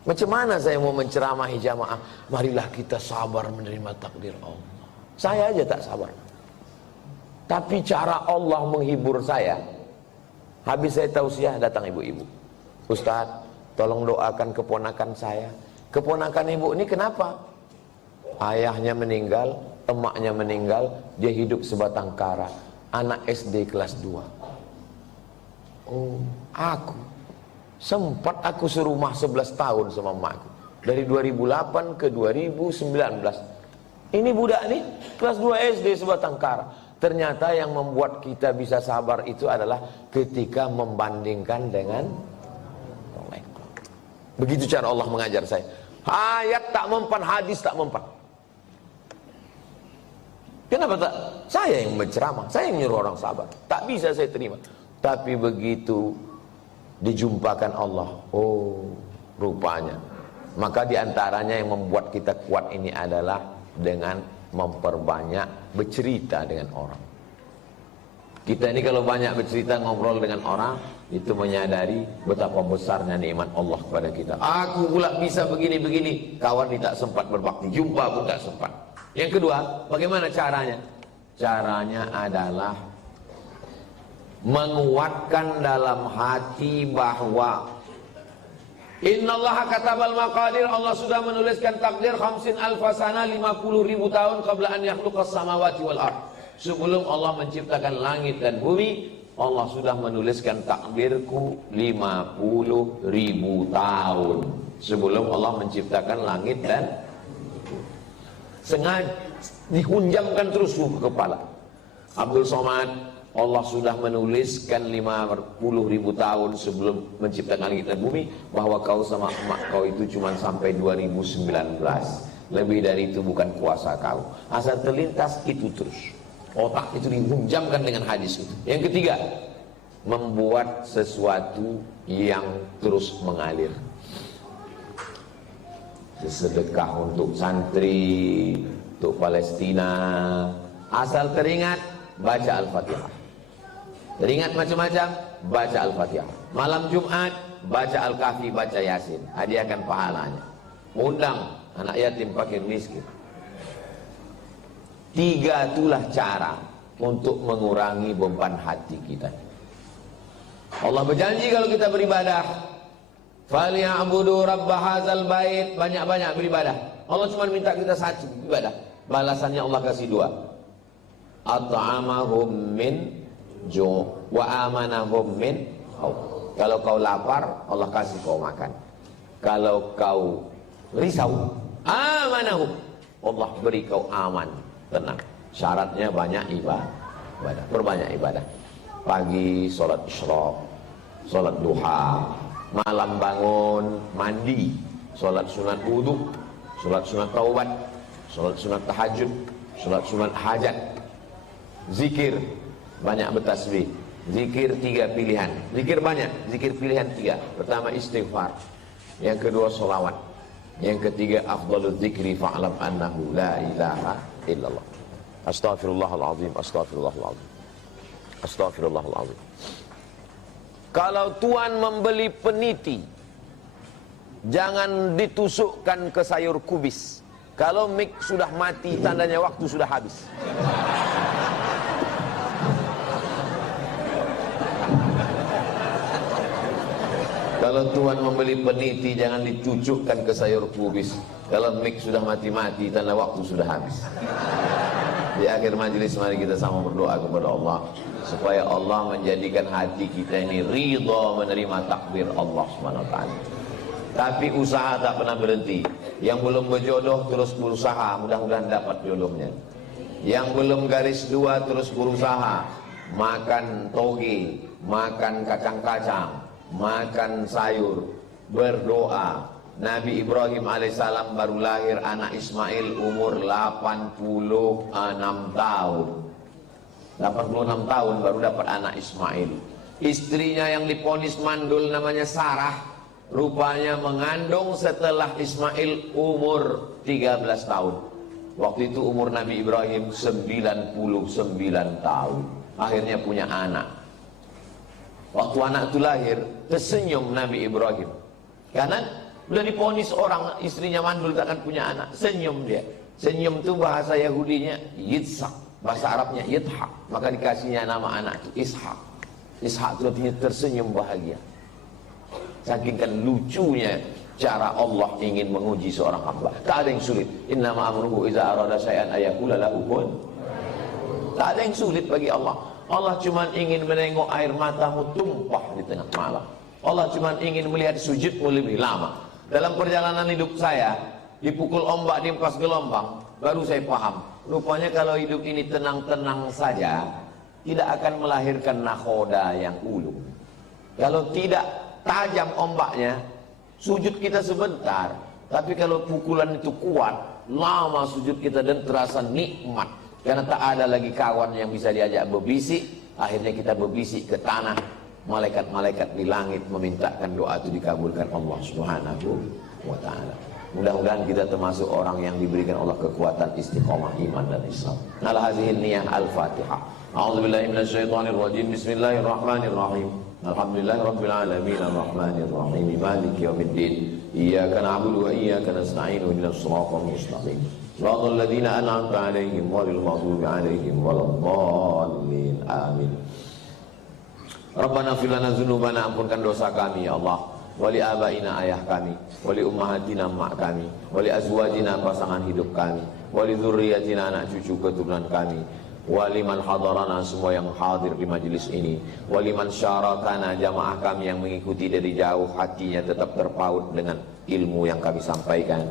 Macam mana saya mau menceramahi jamaah? Marilah kita sabar menerima takdir Allah. Saya aja tak sabar. Tapi cara Allah menghibur saya, habis saya tausiah datang ibu-ibu. Ustaz, tolong doakan keponakan saya. Keponakan ibu ini kenapa? Ayahnya meninggal, emaknya meninggal, dia hidup sebatang kara. Anak SD kelas 2. Oh, aku sempat aku serumah 11 tahun sama emakku. Dari 2008 ke 2019. Ini budak nih kelas 2 SD sebatang kara. Ternyata yang membuat kita bisa sabar itu adalah ketika membandingkan dengan orang lain. Begitu cara Allah mengajar saya. Ayat tak mempan, hadis tak mempan. Kenapa tak? Saya yang menceramah, saya yang menyuruh orang sabar. Tak bisa saya terima. Tapi begitu dijumpakan Allah, oh rupanya. Maka diantaranya yang membuat kita kuat ini adalah dengan memperbanyak bercerita dengan orang. Kita ini kalau banyak bercerita, ngobrol dengan orang, itu menyadari betapa besarnya nikmat Allah kepada kita. Aku pula bisa begini-begini, kawan ini tak sempat berbakti, jumpa pun tak sempat. Yang kedua, bagaimana caranya? Caranya adalah menguatkan dalam hati bahwa Innallaha katabal maqadir, Allah sudah menuliskan takdir 50 alfasana, 50.000 tahun qabla an yakhluqas samawati wal ard. Sebelum Allah menciptakan langit dan bumi, Allah sudah menuliskan takdirku 50.000 tahun sebelum Allah menciptakan langit dan sengaja dihunjamkan terus ke kepala. Abdul Somad, Allah sudah menuliskan 50.000 tahun sebelum menciptakan langit dan bumi bahwa kau sama emak kau itu cuma sampai 2019. Lebih dari itu bukan kuasa kau. Asal terlintas itu terus. Otak itu dihunjamkan dengan hadis itu. Yang ketiga, membuat sesuatu yang terus mengalir. Sedekah untuk santri, untuk Palestina. Asal teringat, baca Al-Fatihah. Teringat macam-macam, baca Al-Fatihah. Malam Jumat, baca Al-Kahfi, baca Yasin. Hadiahkan pahalanya. Undang anak yatim, fakir, miskin. 3 itulah cara untuk mengurangi beban hati kita. Allah berjanji kalau kita beribadah, "Falyabudu rabb hadzal bait", banyak-banyak beribadah. Allah cuma minta kita satu ibadah. Balasannya Allah kasih 2. At'amahum min ju' wa amanahum min khawf. Kalau kau lapar, Allah kasih kau makan. Kalau kau risau, amanahum, Allah beri kau aman, tenang. Syaratnya banyak ibadah. Perbanyak ibadah. Pagi sholat isyraq, sholat duha, malam bangun mandi, sholat sunat wudu, sholat sunat taubat, sholat sunat tahajud, sholat sunat hajat, zikir, banyak bertasbih. Zikir 3 pilihan. Zikir banyak, zikir pilihan 3. Pertama istighfar, yang kedua sholawat, yang ketiga afdhalul dzikri fa'lam annahu la ilaha illallah. Astaghfirullahaladzim, astaghfirullahaladzim, astaghfirullahaladzim. Kalau tuan membeli peniti, jangan ditusukkan ke sayur kubis. Kalau mik sudah mati, tandanya waktu sudah habis. Kalau tuan membeli peniti, jangan dicucukkan ke sayur kubis. Kalau mik sudah mati-mati, tanda waktu sudah habis. Di akhir majelis mari kita sama berdoa kepada Allah supaya Allah menjadikan hati kita ini ridha menerima takdir Allah SWT. Tapi usaha tak pernah berhenti. Yang belum berjodoh terus berusaha, mudah-mudahan dapat jodohnya. Yang belum garis 2 terus berusaha, makan toge, makan kacang-kacang, makan sayur, berdoa. Nabi Ibrahim alaihissalam baru lahir anak Ismail umur 86 tahun. 86 tahun baru dapat anak Ismail. Istrinya yang diponis mandul namanya Sarah, rupanya mengandung setelah Ismail umur 13 tahun. Waktu itu umur Nabi Ibrahim 99 tahun. Akhirnya punya anak. Waktu anak itu lahir, tersenyum Nabi Ibrahim. Karena udah diponis orang istrinya mandul tak akan punya anak. Senyum dia. Senyum itu bahasa Yahudinya Yitzhak, bahasa Arabnya Yithak. Maka dikasihnya nama anak itu Ishak. Ishak itu artinya tersenyum bahagia. Saking kan lucunya cara Allah ingin menguji seorang hamba. Tak ada yang sulit. Innama amruhu iza arada syai'an ayakula lahu kun. Tak ada yang sulit bagi Allah. Allah cuma ingin menengok air matamu tumpah di tengah malam. Allah cuma ingin melihat sujudmu lebih lama. Dalam perjalanan hidup saya, dipukul ombak, diempas gelombang, baru saya paham. Rupanya kalau hidup ini tenang-tenang saja, tidak akan melahirkan nakhoda yang ulung. Kalau tidak tajam ombaknya, sujud kita sebentar. Tapi kalau pukulan itu kuat, lama sujud kita dan terasa nikmat. Karena tak ada lagi kawan yang bisa diajak berbisik. Akhirnya kita berbisik ke tanah. Malaikat-malaikat di langit memintakan doa itu dikabulkan Allah Subhanahu wa ta'ala. Mudah-mudahan kita termasuk orang yang diberikan Allah kekuatan istiqomah iman dan Islam. Ala hadhihi niyah al-Fatihah. A'udzubillahi minasyaitonir rajim. Bismillahirrahmanirrahim. Alhamdulillahirabbil alamin arrahmanir rahim maliki yaumiddin. Iyyaka na'budu wa iyyaka nasta'in ihdinas siratal mustaqim. Shiratal ladzina an'amta 'alaihim ghairil maghdubi 'alaihim waladdallin. Amin. Rabbana fir lana dzunubana, ampunkan dosa kami ya Allah. Wali abaina, ayah kami, wali ummahatina, mak kami, wali azwajina, pasangan hidup kami, wali dzurriyyatina, anak cucu keturunan kami, wali man hadarana, semua yang hadir di majelis ini, wali man syarakana, jamaah kami yang mengikuti dari jauh, hatinya tetap terpaut dengan ilmu yang kami sampaikan.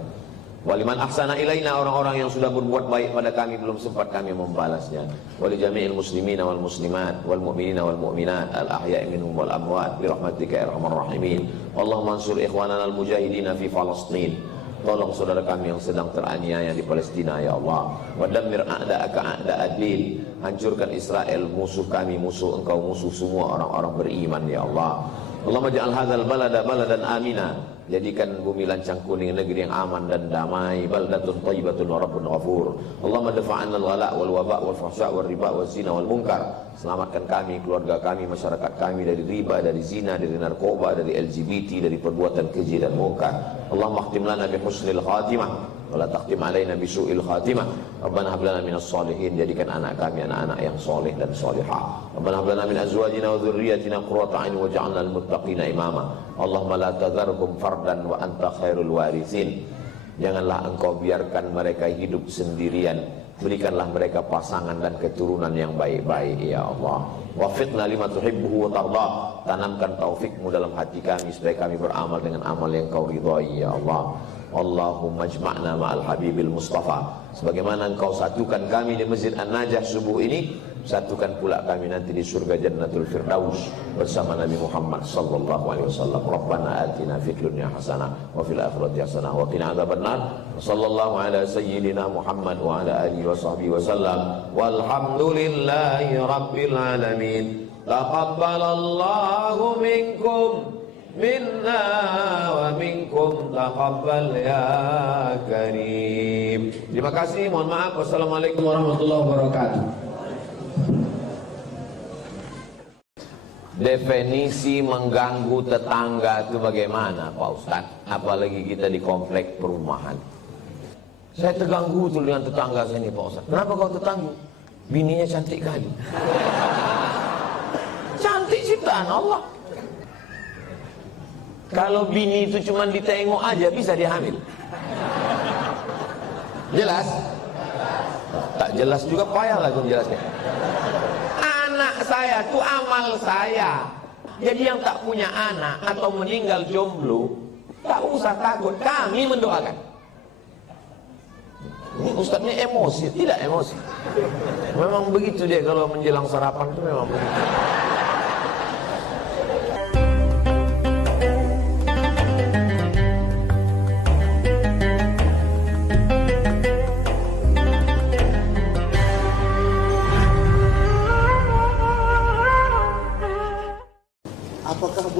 Waliman ahsana ilaina, orang-orang yang sudah berbuat baik pada kami belum sempat kami membalasnya. Wali jami'il muslimina wal muslimat wal mu'minina wal mu'minat al ahya'i minhum wal amwat bi rahmatika ya arhamar rahimin. Allahumma ansur ikhwanana al mujahidina fi Palestin. Tolong saudara kami yang sedang teraniaya di Palestina ya Allah. Wa dammir a'da'aka a'da'ad-din. Hancurkan Israel, musuh kami, musuh engkau, musuh semua orang-orang beriman ya Allah. Allahumma ja'al hadzal balada baladan amina. Jadikan bumi Lancang Kuning negeri yang aman dan damai. Baldatun thayyibatun wa rabbun ghafur. Allahumma dafa'anna al-ghala' wal waba' wal fahsya' wal riba wal zina wal munkar. Selamatkan kami, keluarga kami, masyarakat kami dari riba, dari zina, dari narkoba, dari LGBT, dari perbuatan keji dan munkar. Allahumma khtim lana bi husnil khatimah wa la takhtim alaina bi su'il khatimah. Rabbana hab lana minas shalihin. Jadikan anak kami anak-anak yang soleh dan solihah. Rabbana hab lana min azwajina wa dzurriyyatina qurrata a'yun waj'alna lil muttaqina imama. Allahumma la tadharhum fardan wa anta khairul warithin. Janganlah engkau biarkan mereka hidup sendirian. Berikanlah mereka pasangan dan keturunan yang baik-baik ya Allah. Wafiqna lima tuhibbuhu wa tarda. Tanamkan taufikmu dalam hati kami supaya kami beramal dengan amal yang kau ridhai ya Allah. Allahumma jma'na ma'al habibil mustafa. Sebagaimana engkau satukan kami di Masjid An-Najah subuh ini, satukan pula kami nanti di surga Jannatul Firdaus bersama Nabi Muhammad sallallahu alaihi wasallam. Rabbana atina fid dunya hasanah wa fil akhirati hasanah wa qina adzabannar. Sallallahu ala sayyidina Muhammad wa ala alihi wa sahbihi wasallam. Walhamdulillahi rabbil alamin. Taqabbalallahu minkum minna wa minkum taqabbal ya karim. Terima kasih, mohon maaf. Wassalamualaikum warahmatullahi wabarakatuh. Definisi mengganggu tetangga itu bagaimana Pak Ustadz? Apalagi kita di komplek perumahan. Saya terganggu tuh dengan tetangga saya ini Pak Ustadz. Kenapa kau terganggu? Bininya cantik kali. Cantik ciptaan Allah. Kalau bini itu cuma ditengok aja bisa dihamil. Jelas? Tak jelas juga payah lah aku jelasnya. Anak saya itu amal saya. Jadi yang tak punya anak atau meninggal jomblo, tak usah takut, kami mendoakan. Ini ustadznya emosi, tidak emosi. Memang begitu dia kalau menjelang sarapan itu memang begitu.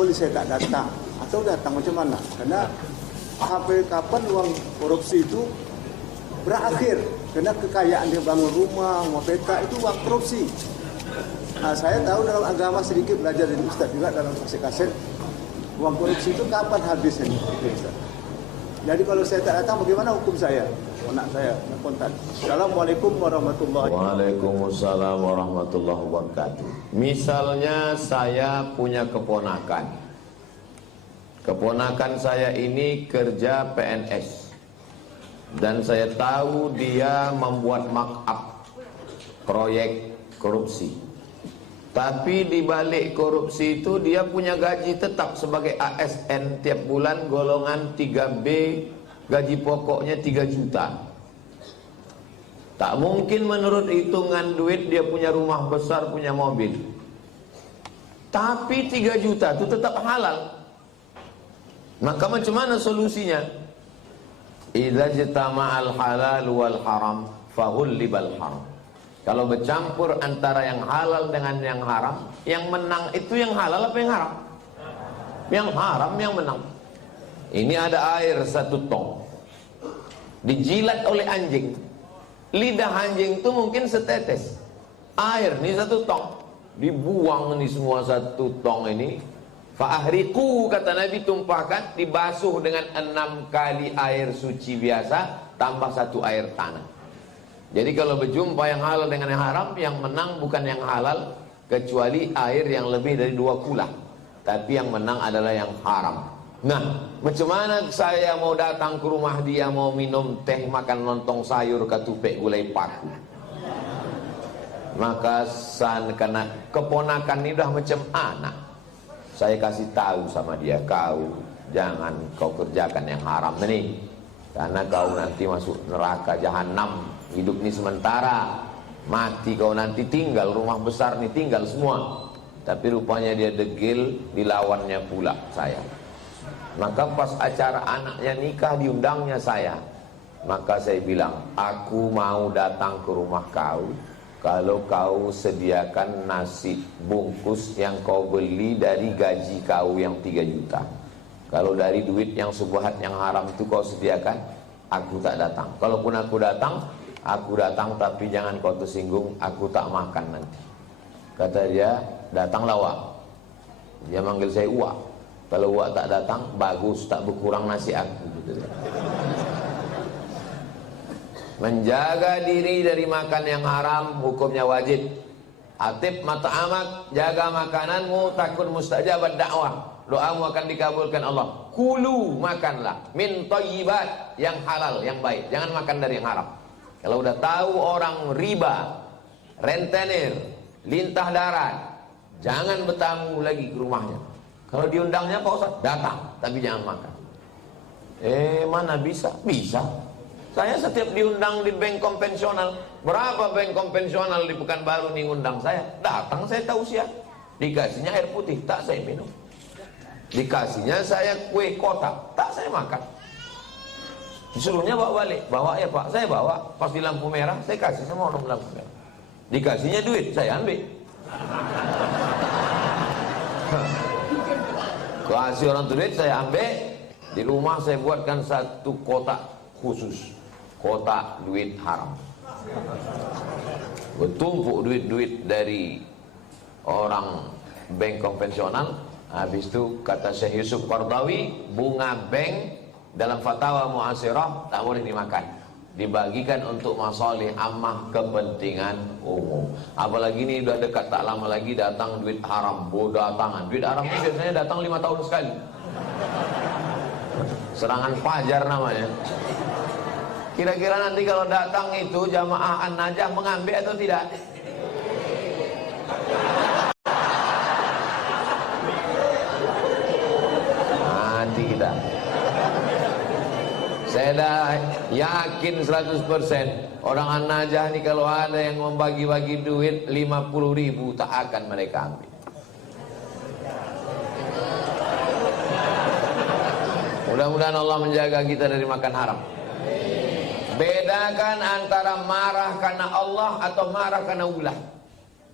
boleh saya tak datang atau datang macam mana? Karena sampai kapan uang korupsi itu berakhir? Karena kekayaan dia bangun rumah, rumah peta itu uang korupsi. Nah, saya tahu dalam agama sedikit belajar dari Ustaz juga dalam kaset uang korupsi itu kapan habisnya? Jadi kalau saya tak datang, bagaimana hukum saya? Anak saya kontak. Assalamualaikum warahmatullahi wabarakatuh. Waalaikumsalam warahmatullahi wabarakatuh. Misalnya saya punya keponakan. Keponakan saya ini kerja PNS. Dan saya tahu dia membuat markup proyek korupsi. Tapi di balik korupsi itu dia punya gaji tetap sebagai ASN tiap bulan golongan 3B, gaji pokoknya 3 juta. Tak mungkin menurut hitungan duit dia punya rumah besar, punya mobil. Tapi 3 juta itu tetap halal. Maka macam mana solusinya? Idza jitama'al halal wal haram fahullibal haram. Kalau bercampur antara yang halal dengan yang haram, yang menang itu yang halal apa yang haram? Yang haram yang menang. Ini ada air 1 tong, dijilat oleh anjing. Lidah anjing itu mungkin setetes. Air ini 1 tong, dibuang ini semua 1 tong ini. Fa'ahriku, kata Nabi, tumpahkan, dibasuh dengan 6 kali air suci biasa, tambah 1 air tanah. Jadi kalau berjumpa yang halal dengan yang haram, yang menang bukan yang halal, kecuali air yang lebih dari 2 kula. Tapi yang menang adalah yang haram. Nah, macam mana saya mau datang ke rumah dia, mau minum teh, makan lontong sayur, ketupek gulai paku? Maka karena keponakan ini udah macam anak, saya kasih tahu sama dia, kau jangan kau kerjakan yang haram ini, karena kau nanti masuk neraka jahanam. Hidup ini sementara, mati kau nanti tinggal rumah besar nih, tinggal semua. Tapi rupanya dia degil, dilawannya pula saya. Maka pas acara anaknya nikah, diundangnya saya. Maka saya bilang, aku mau datang ke rumah kau kalau kau sediakan nasi bungkus yang kau beli dari gaji kau yang 3 juta. Kalau dari duit yang subuhat yang haram itu kau sediakan, aku tak datang. Kalaupun aku datang tapi jangan kau tersinggung, aku tak makan nanti. Kata dia, datanglah Wak. Dia manggil saya Wak. Kalau Wak tak datang, bagus, tak berkurang nasi aku. Gitu. Menjaga diri dari makan yang haram hukumnya wajib. Atib mata'amak, jaga makananmu, takun mustajabat dakwah. Doamu akan dikabulkan Allah. Kulu, makanlah min thayyibat, yang halal, yang baik. Jangan makan dari yang haram. Kalau udah tahu orang riba, rentenir, lintah darat, jangan bertamu lagi ke rumahnya. Kalau diundangnya Pak Ustaz, datang, tapi jangan makan. Mana bisa? Bisa. Saya setiap diundang di bank konvensional, berapa bank konvensional di Pekanbaru nih ngundang saya, datang saya tausiah. Dikasihnya air putih, tak saya minum. Dikasihnya saya kue kotak, tak saya makan. Disuruhnya bawa balik, bawa ya Pak, saya bawa. Pas di lampu merah, saya kasih sama orang lampu merah. Dikasihnya duit, saya ambil. Kasih orang duit, saya ambil. Di rumah saya buatkan 1 kotak khusus, kotak duit haram. Bertumpuk duit-duit dari orang bank konvensional. Habis itu kata Syekh Yusuf Qardawi, bunga bank dalam fatwa mu'asirah tak boleh dimakan, dibagikan untuk masalih ammah, kepentingan umum. Apalagi ini udah dekat, tak lama lagi datang duit haram, datangan. Duit haram ini biasanya datang 5 tahun sekali. Serangan fajar namanya. Kira-kira nanti kalau datang itu jamaah An-Najah mengambil atau tidak? Nanti kita. Saya dah yakin 100% orang An-Najah ini kalau ada yang membagi-bagi duit 50.000 tak akan mereka ambil. Mudah-mudahan Allah menjaga kita dari makan haram. Bedakan antara marah karena Allah atau marah karena ulah.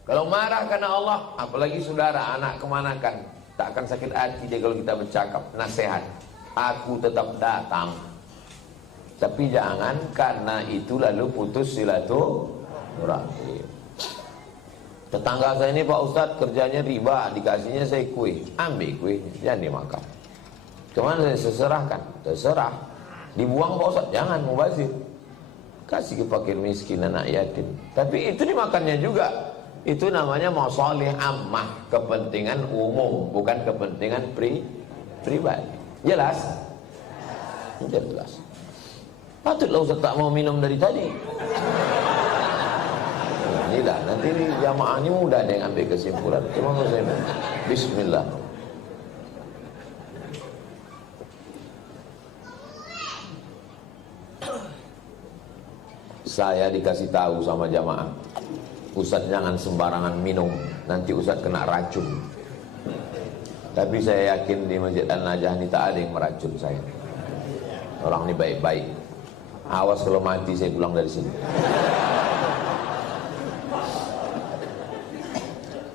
Kalau marah karena Allah, apalagi saudara, anak kemanakan, Tak akan sakit hati dia kalau kita bercakap nasihat. Aku tetap datang. Tapi jangan karena itu lalu putus silaturahim. Tetangga saya ini Pak Ustadz kerjanya riba, dikasihnya saya kue, ambil kue, jangan dimakan. Cuman saya serahkan, terserah. Dibuang Pak Ustadz, jangan mubazir. Kasih ke fakir miskin, anak yatim. Tapi itu dimakannya juga. Itu namanya masalih ammah, kepentingan umum, bukan kepentingan pribadi. Jelas? Jelas. Patutlah Ustaz tak mau minum dari tadi. Inilah, nanti ini jamaah ini mudah ada yang ambil kesimpulan. Cuma saya bismillah. Saya dikasih tahu sama jamaah, Ustaz jangan sembarangan minum, nanti Ustaz kena racun. Tapi saya yakin di Masjid An-Najah ini tak ada yang meracun saya. Orang ini baik-baik. Awas kalau mati saya pulang dari sini.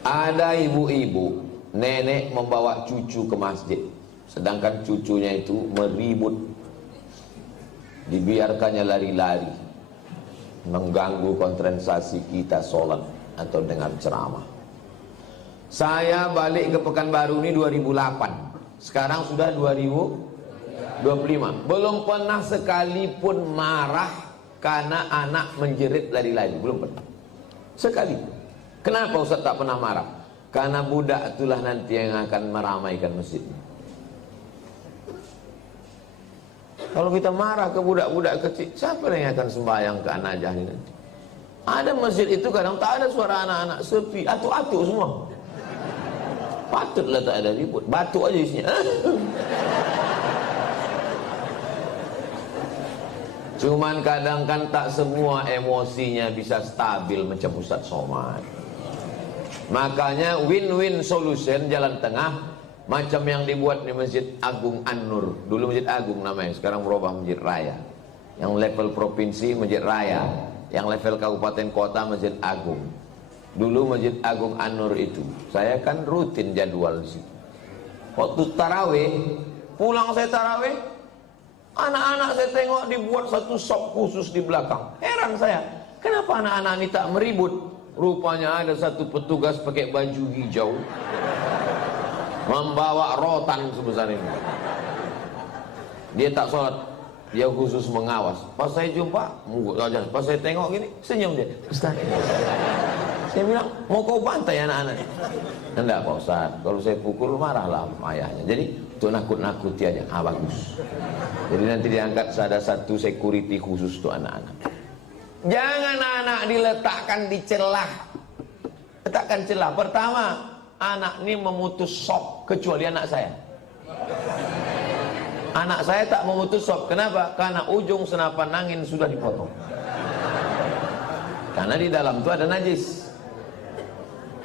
Ada ibu-ibu, nenek membawa cucu ke masjid, sedangkan cucunya itu meribut, dibiarkannya lari-lari, mengganggu konsentrasi kita sholat atau dengar ceramah. Saya balik ke Pekanbaru ini 2008, sekarang sudah 2025. Belum pernah sekalipun marah karena anak menjerit lari-lari, belum pernah sekalipun. Kenapa Ustaz tak pernah marah? Karena budak itulah nanti yang akan meramaikan masjid. Kalau kita marah ke budak-budak kecil, siapa yang akan sembahyang ke An-Najah ini nanti? Ada masjid itu kadang tak ada suara anak-anak, sepi, atuk-atuk semua. Patutlah tak ada ribut, batuk aja isinya. Cuman kadang kan tak semua emosinya bisa stabil macam Ustaz Somad. Makanya win-win solution, jalan tengah, macam yang dibuat di Masjid Agung An-Nur. Dulu Masjid Agung namanya, sekarang berubah Masjid Raya. Yang level provinsi Masjid Raya, yang level kabupaten kota Masjid Agung. Dulu Masjid Agung An-Nur itu, saya kan rutin jadwal di situ. Waktu tarawih, pulang saya tarawih, anak-anak saya tengok dibuat satu sop khusus di belakang. Heran saya, kenapa anak-anak ini tak meribut? Rupanya ada satu petugas pakai baju hijau, membawa rotan sebesar ini. Dia tak sholat, dia khusus mengawas. Pas saya jumpa, pas saya tengok gini, senyum dia. Ustaz, saya bilang, mau kau bantai anak-anak? Enggak Pak Ustaz, kalau saya pukul marahlah ayahnya. Jadi untuk nakut-nakuti aja. Bagus. Jadi nanti diangkat ada satu security khusus untuk anak-anak. Jangan anak diletakkan di celah. Letakkan celah. Pertama, anak ini memutus sop, kecuali anak saya. Anak saya tak memutus sop. Kenapa? Karena ujung senapan angin sudah dipotong. Karena di dalam itu ada najis.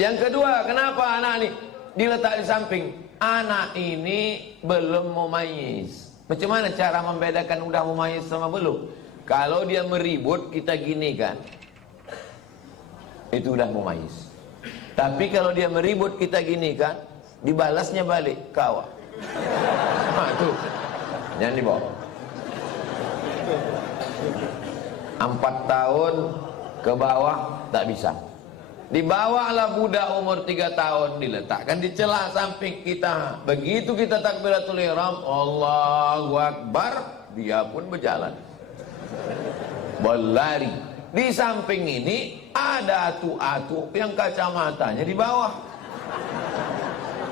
Yang kedua, kenapa anak ini diletak di samping? Anak ini belum mumayyiz. Macam mana cara membedakan udah mumayyiz sama belum? Kalau dia meribut, kita gini kan, itu udah mumayyiz. Tapi kalau dia meribut, kita gini kan, dibalasnya balik, kawa. Nah, tuh, jangan dibawa. 4 tahun ke bawah tak bisa. Dibawalah budak umur 3 tahun, diletakkan di celah samping kita. Begitu kita takbiratul ihram, Allahu Akbar, dia pun berjalan, berlari. Di samping ini ada atu-atu yang kacamatanya di bawah.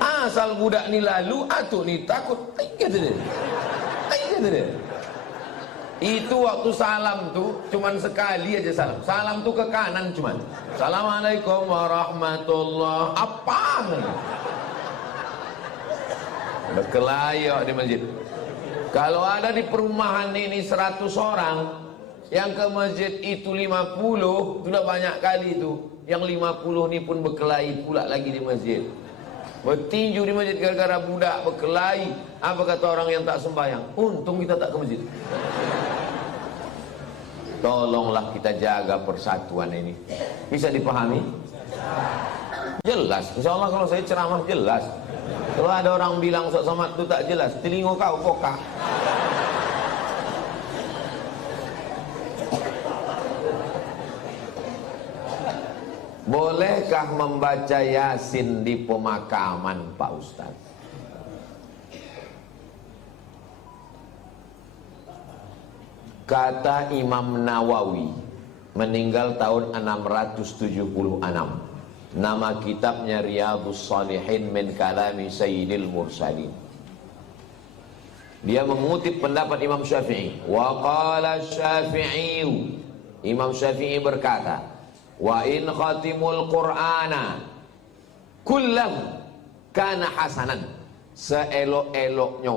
Asal budak ni lalu, atu ni takut. Itu waktu salam tuh cuman sekali aja salam. Salam tuh ke kanan cuman. Assalamualaikum warahmatullahi apa? Berkelayok di masjid. Kalau ada di perumahan ini 100 orang, yang ke masjid itu 50, sudah banyak kali itu. Yang 50 ini pun berkelahi pula lagi di masjid. Bertinju di masjid gara-gara budak berkelahi. Apa kata orang yang tak sembahyang? Untung kita tak ke masjid. Tolonglah kita jaga persatuan ini. Bisa dipahami? Jelas. Insya Allah kalau saya ceramah jelas. Kalau ada orang bilang Ustaz Somad itu tak jelas, telinga kau pokah. Bolehkah membaca Yasin di pemakaman, Pak Ustaz? Kata Imam Nawawi, meninggal tahun 676. Nama kitabnya Riyadhus Shalihin min kalami Sayyidil Mursalin. Dia mengutip pendapat Imam Syafi'i. Wa qala Syafi'i, Imam Syafi'i berkata, wa in khatimul Qur'ana kullahu kana hasanan. Seelok-eloknya,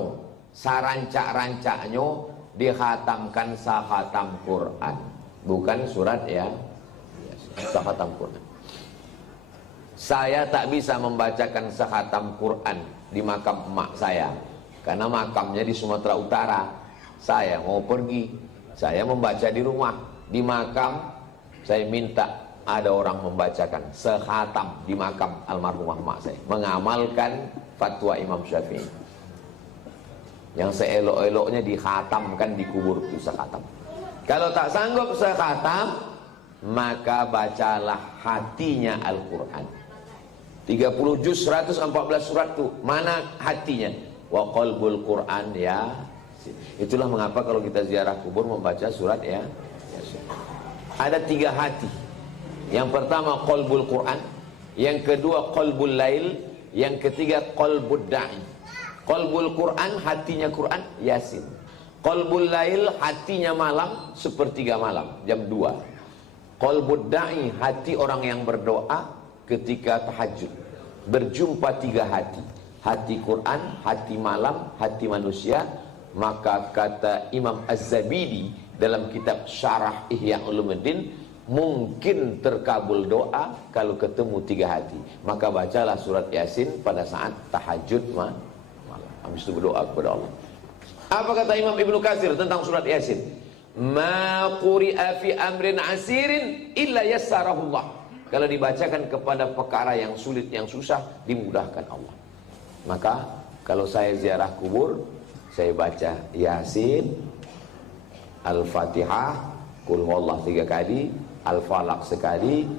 sarancak-rancaknya dikhatamkan sakhatam Quran, bukan surat ya, sakhatam Quran. Saya tak bisa membacakan sakhatam Quran di makam emak saya karena makamnya di Sumatera Utara. Saya mau pergi, saya membaca di rumah. Di makam saya minta ada orang membacakan sekhatam di makam almarhumah emak saya, mengamalkan fatwa Imam Syafi'i. Yang seelok-eloknya dikhatamkan, dikubur itu sekhatam. Kalau tak sanggup sekhatam, maka bacalah hatinya Al-Quran. 30 juz 114 surat itu, mana hatinya? Wa qalbul Quran ya. Itulah mengapa kalau kita ziarah kubur membaca surat ya. Ada 3 hati. Yang pertama qalbul Quran, yang kedua qalbul lail, yang ketiga qalbud da'i. Qalbul Quran, hatinya Quran, Yasin. Qalbul lail, hatinya malam, sepertiga malam, jam 2. Qalbud da'i, hati orang yang berdoa ketika tahajud. Berjumpa 3 hati. Hati Quran, hati malam, hati manusia. Maka kata Imam Az-Zabidi dalam kitab Syarah Ihya Ulumuddin, mungkin terkabul doa kalau ketemu 3 hati. Maka bacalah surat Yasin pada saat tahajud malam. Habis itu berdoa kepada Allah. Apa kata Imam Ibnu Katsir tentang surat Yasin? Ma quri'a fi amrin asirin illa yassarahullah. Kalau dibacakan kepada perkara yang sulit, yang susah, dimudahkan Allah. Maka kalau saya ziarah kubur, saya baca Yasin, Al-Fatihah, Qul huwallahu 3 kali, Al-Falaq sekali,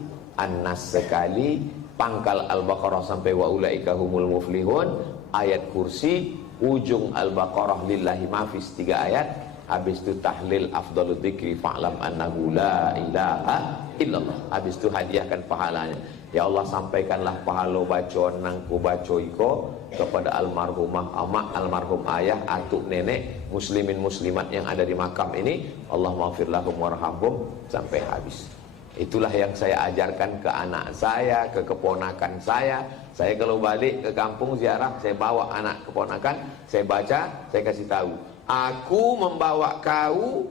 An-Nas sekali, pangkal Al-Baqarah sampai wa ulaika humul muflihun, ayat kursi, ujung Al-Baqarah lillahi mafis 3 ayat, habis itu tahlil afdalul dzikri fa'lam annahu la ilaha illallah, habis itu hadiahkan pahalanya. Ya Allah, sampaikanlah pahala bacaan nangku baca iko kepada almarhumah amak, almarhum ayah, atuk nenek, muslimin muslimat yang ada di makam ini. Allah maghfir lahum warhamhum sampai habis. Itulah yang saya ajarkan ke anak saya, ke keponakan saya. Saya kalau balik ke kampung ziarah, saya bawa anak keponakan, saya baca, saya kasih tahu. Aku membawa kau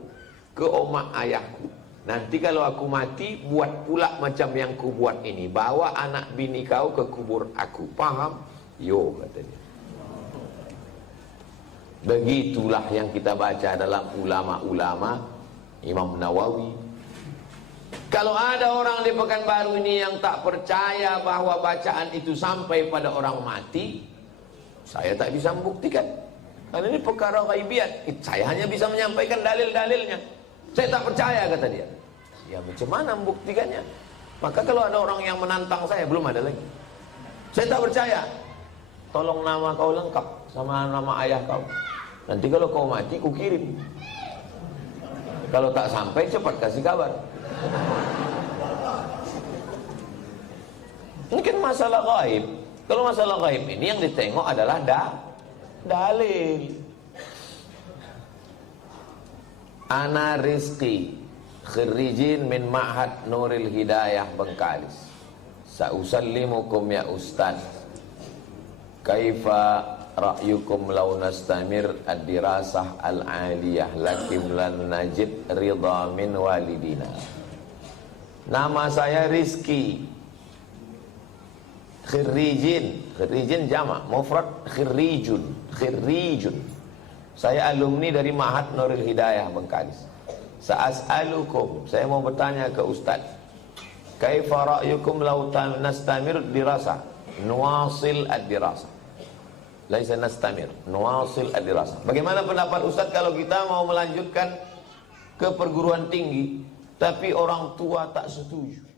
ke omak ayahku. Nanti kalau aku mati, buat pula macam yang ku buat ini. Bawa anak bini kau ke kubur aku. Paham? Yo, katanya. Begitulah yang kita baca dalam ulama-ulama Imam Nawawi. Kalau ada orang di Pekanbaru ini yang tak percaya bahwa bacaan itu sampai pada orang mati, saya tak bisa membuktikan. Karena ini perkara ghaibiyat. Saya hanya bisa menyampaikan dalil-dalilnya. Saya tak percaya, kata dia. Ya macam mana membuktikannya? Maka kalau ada orang yang menantang saya, belum ada lagi. Saya tak percaya. Tolong nama kau lengkap sama nama ayah kau. Nanti kalau kau mati, ku kirim. Kalau tak sampai, cepat kasih kabar. Ini kan masalah gaib. Kalau masalah gaib ini yang ditengok adalah dalil. Ana Rizki, khirijin min Ma'had Nuril Hidayah Bengkalis. Sa'usallimukum ya Ustaz. Kaifa ra'yukum law nastamir ad-dirasah al-aliyah lakim lan najid ridha min walidina. Nama saya Rizki. Khirijin jamak, mufrad khirijun. Saya alumni dari Ma'had Nuril Hidayah Bengkalis. Sa'as'alukum, saya mau bertanya ke Ustaz, kaifa ra'yukum law nastamir dirasah, nuwasil ad-dirasah. laisa nastamir, nuwasil ad-dirasah. Bagaimana pendapat Ustaz kalau kita mau melanjutkan ke perguruan tinggi tapi orang tua tak setuju?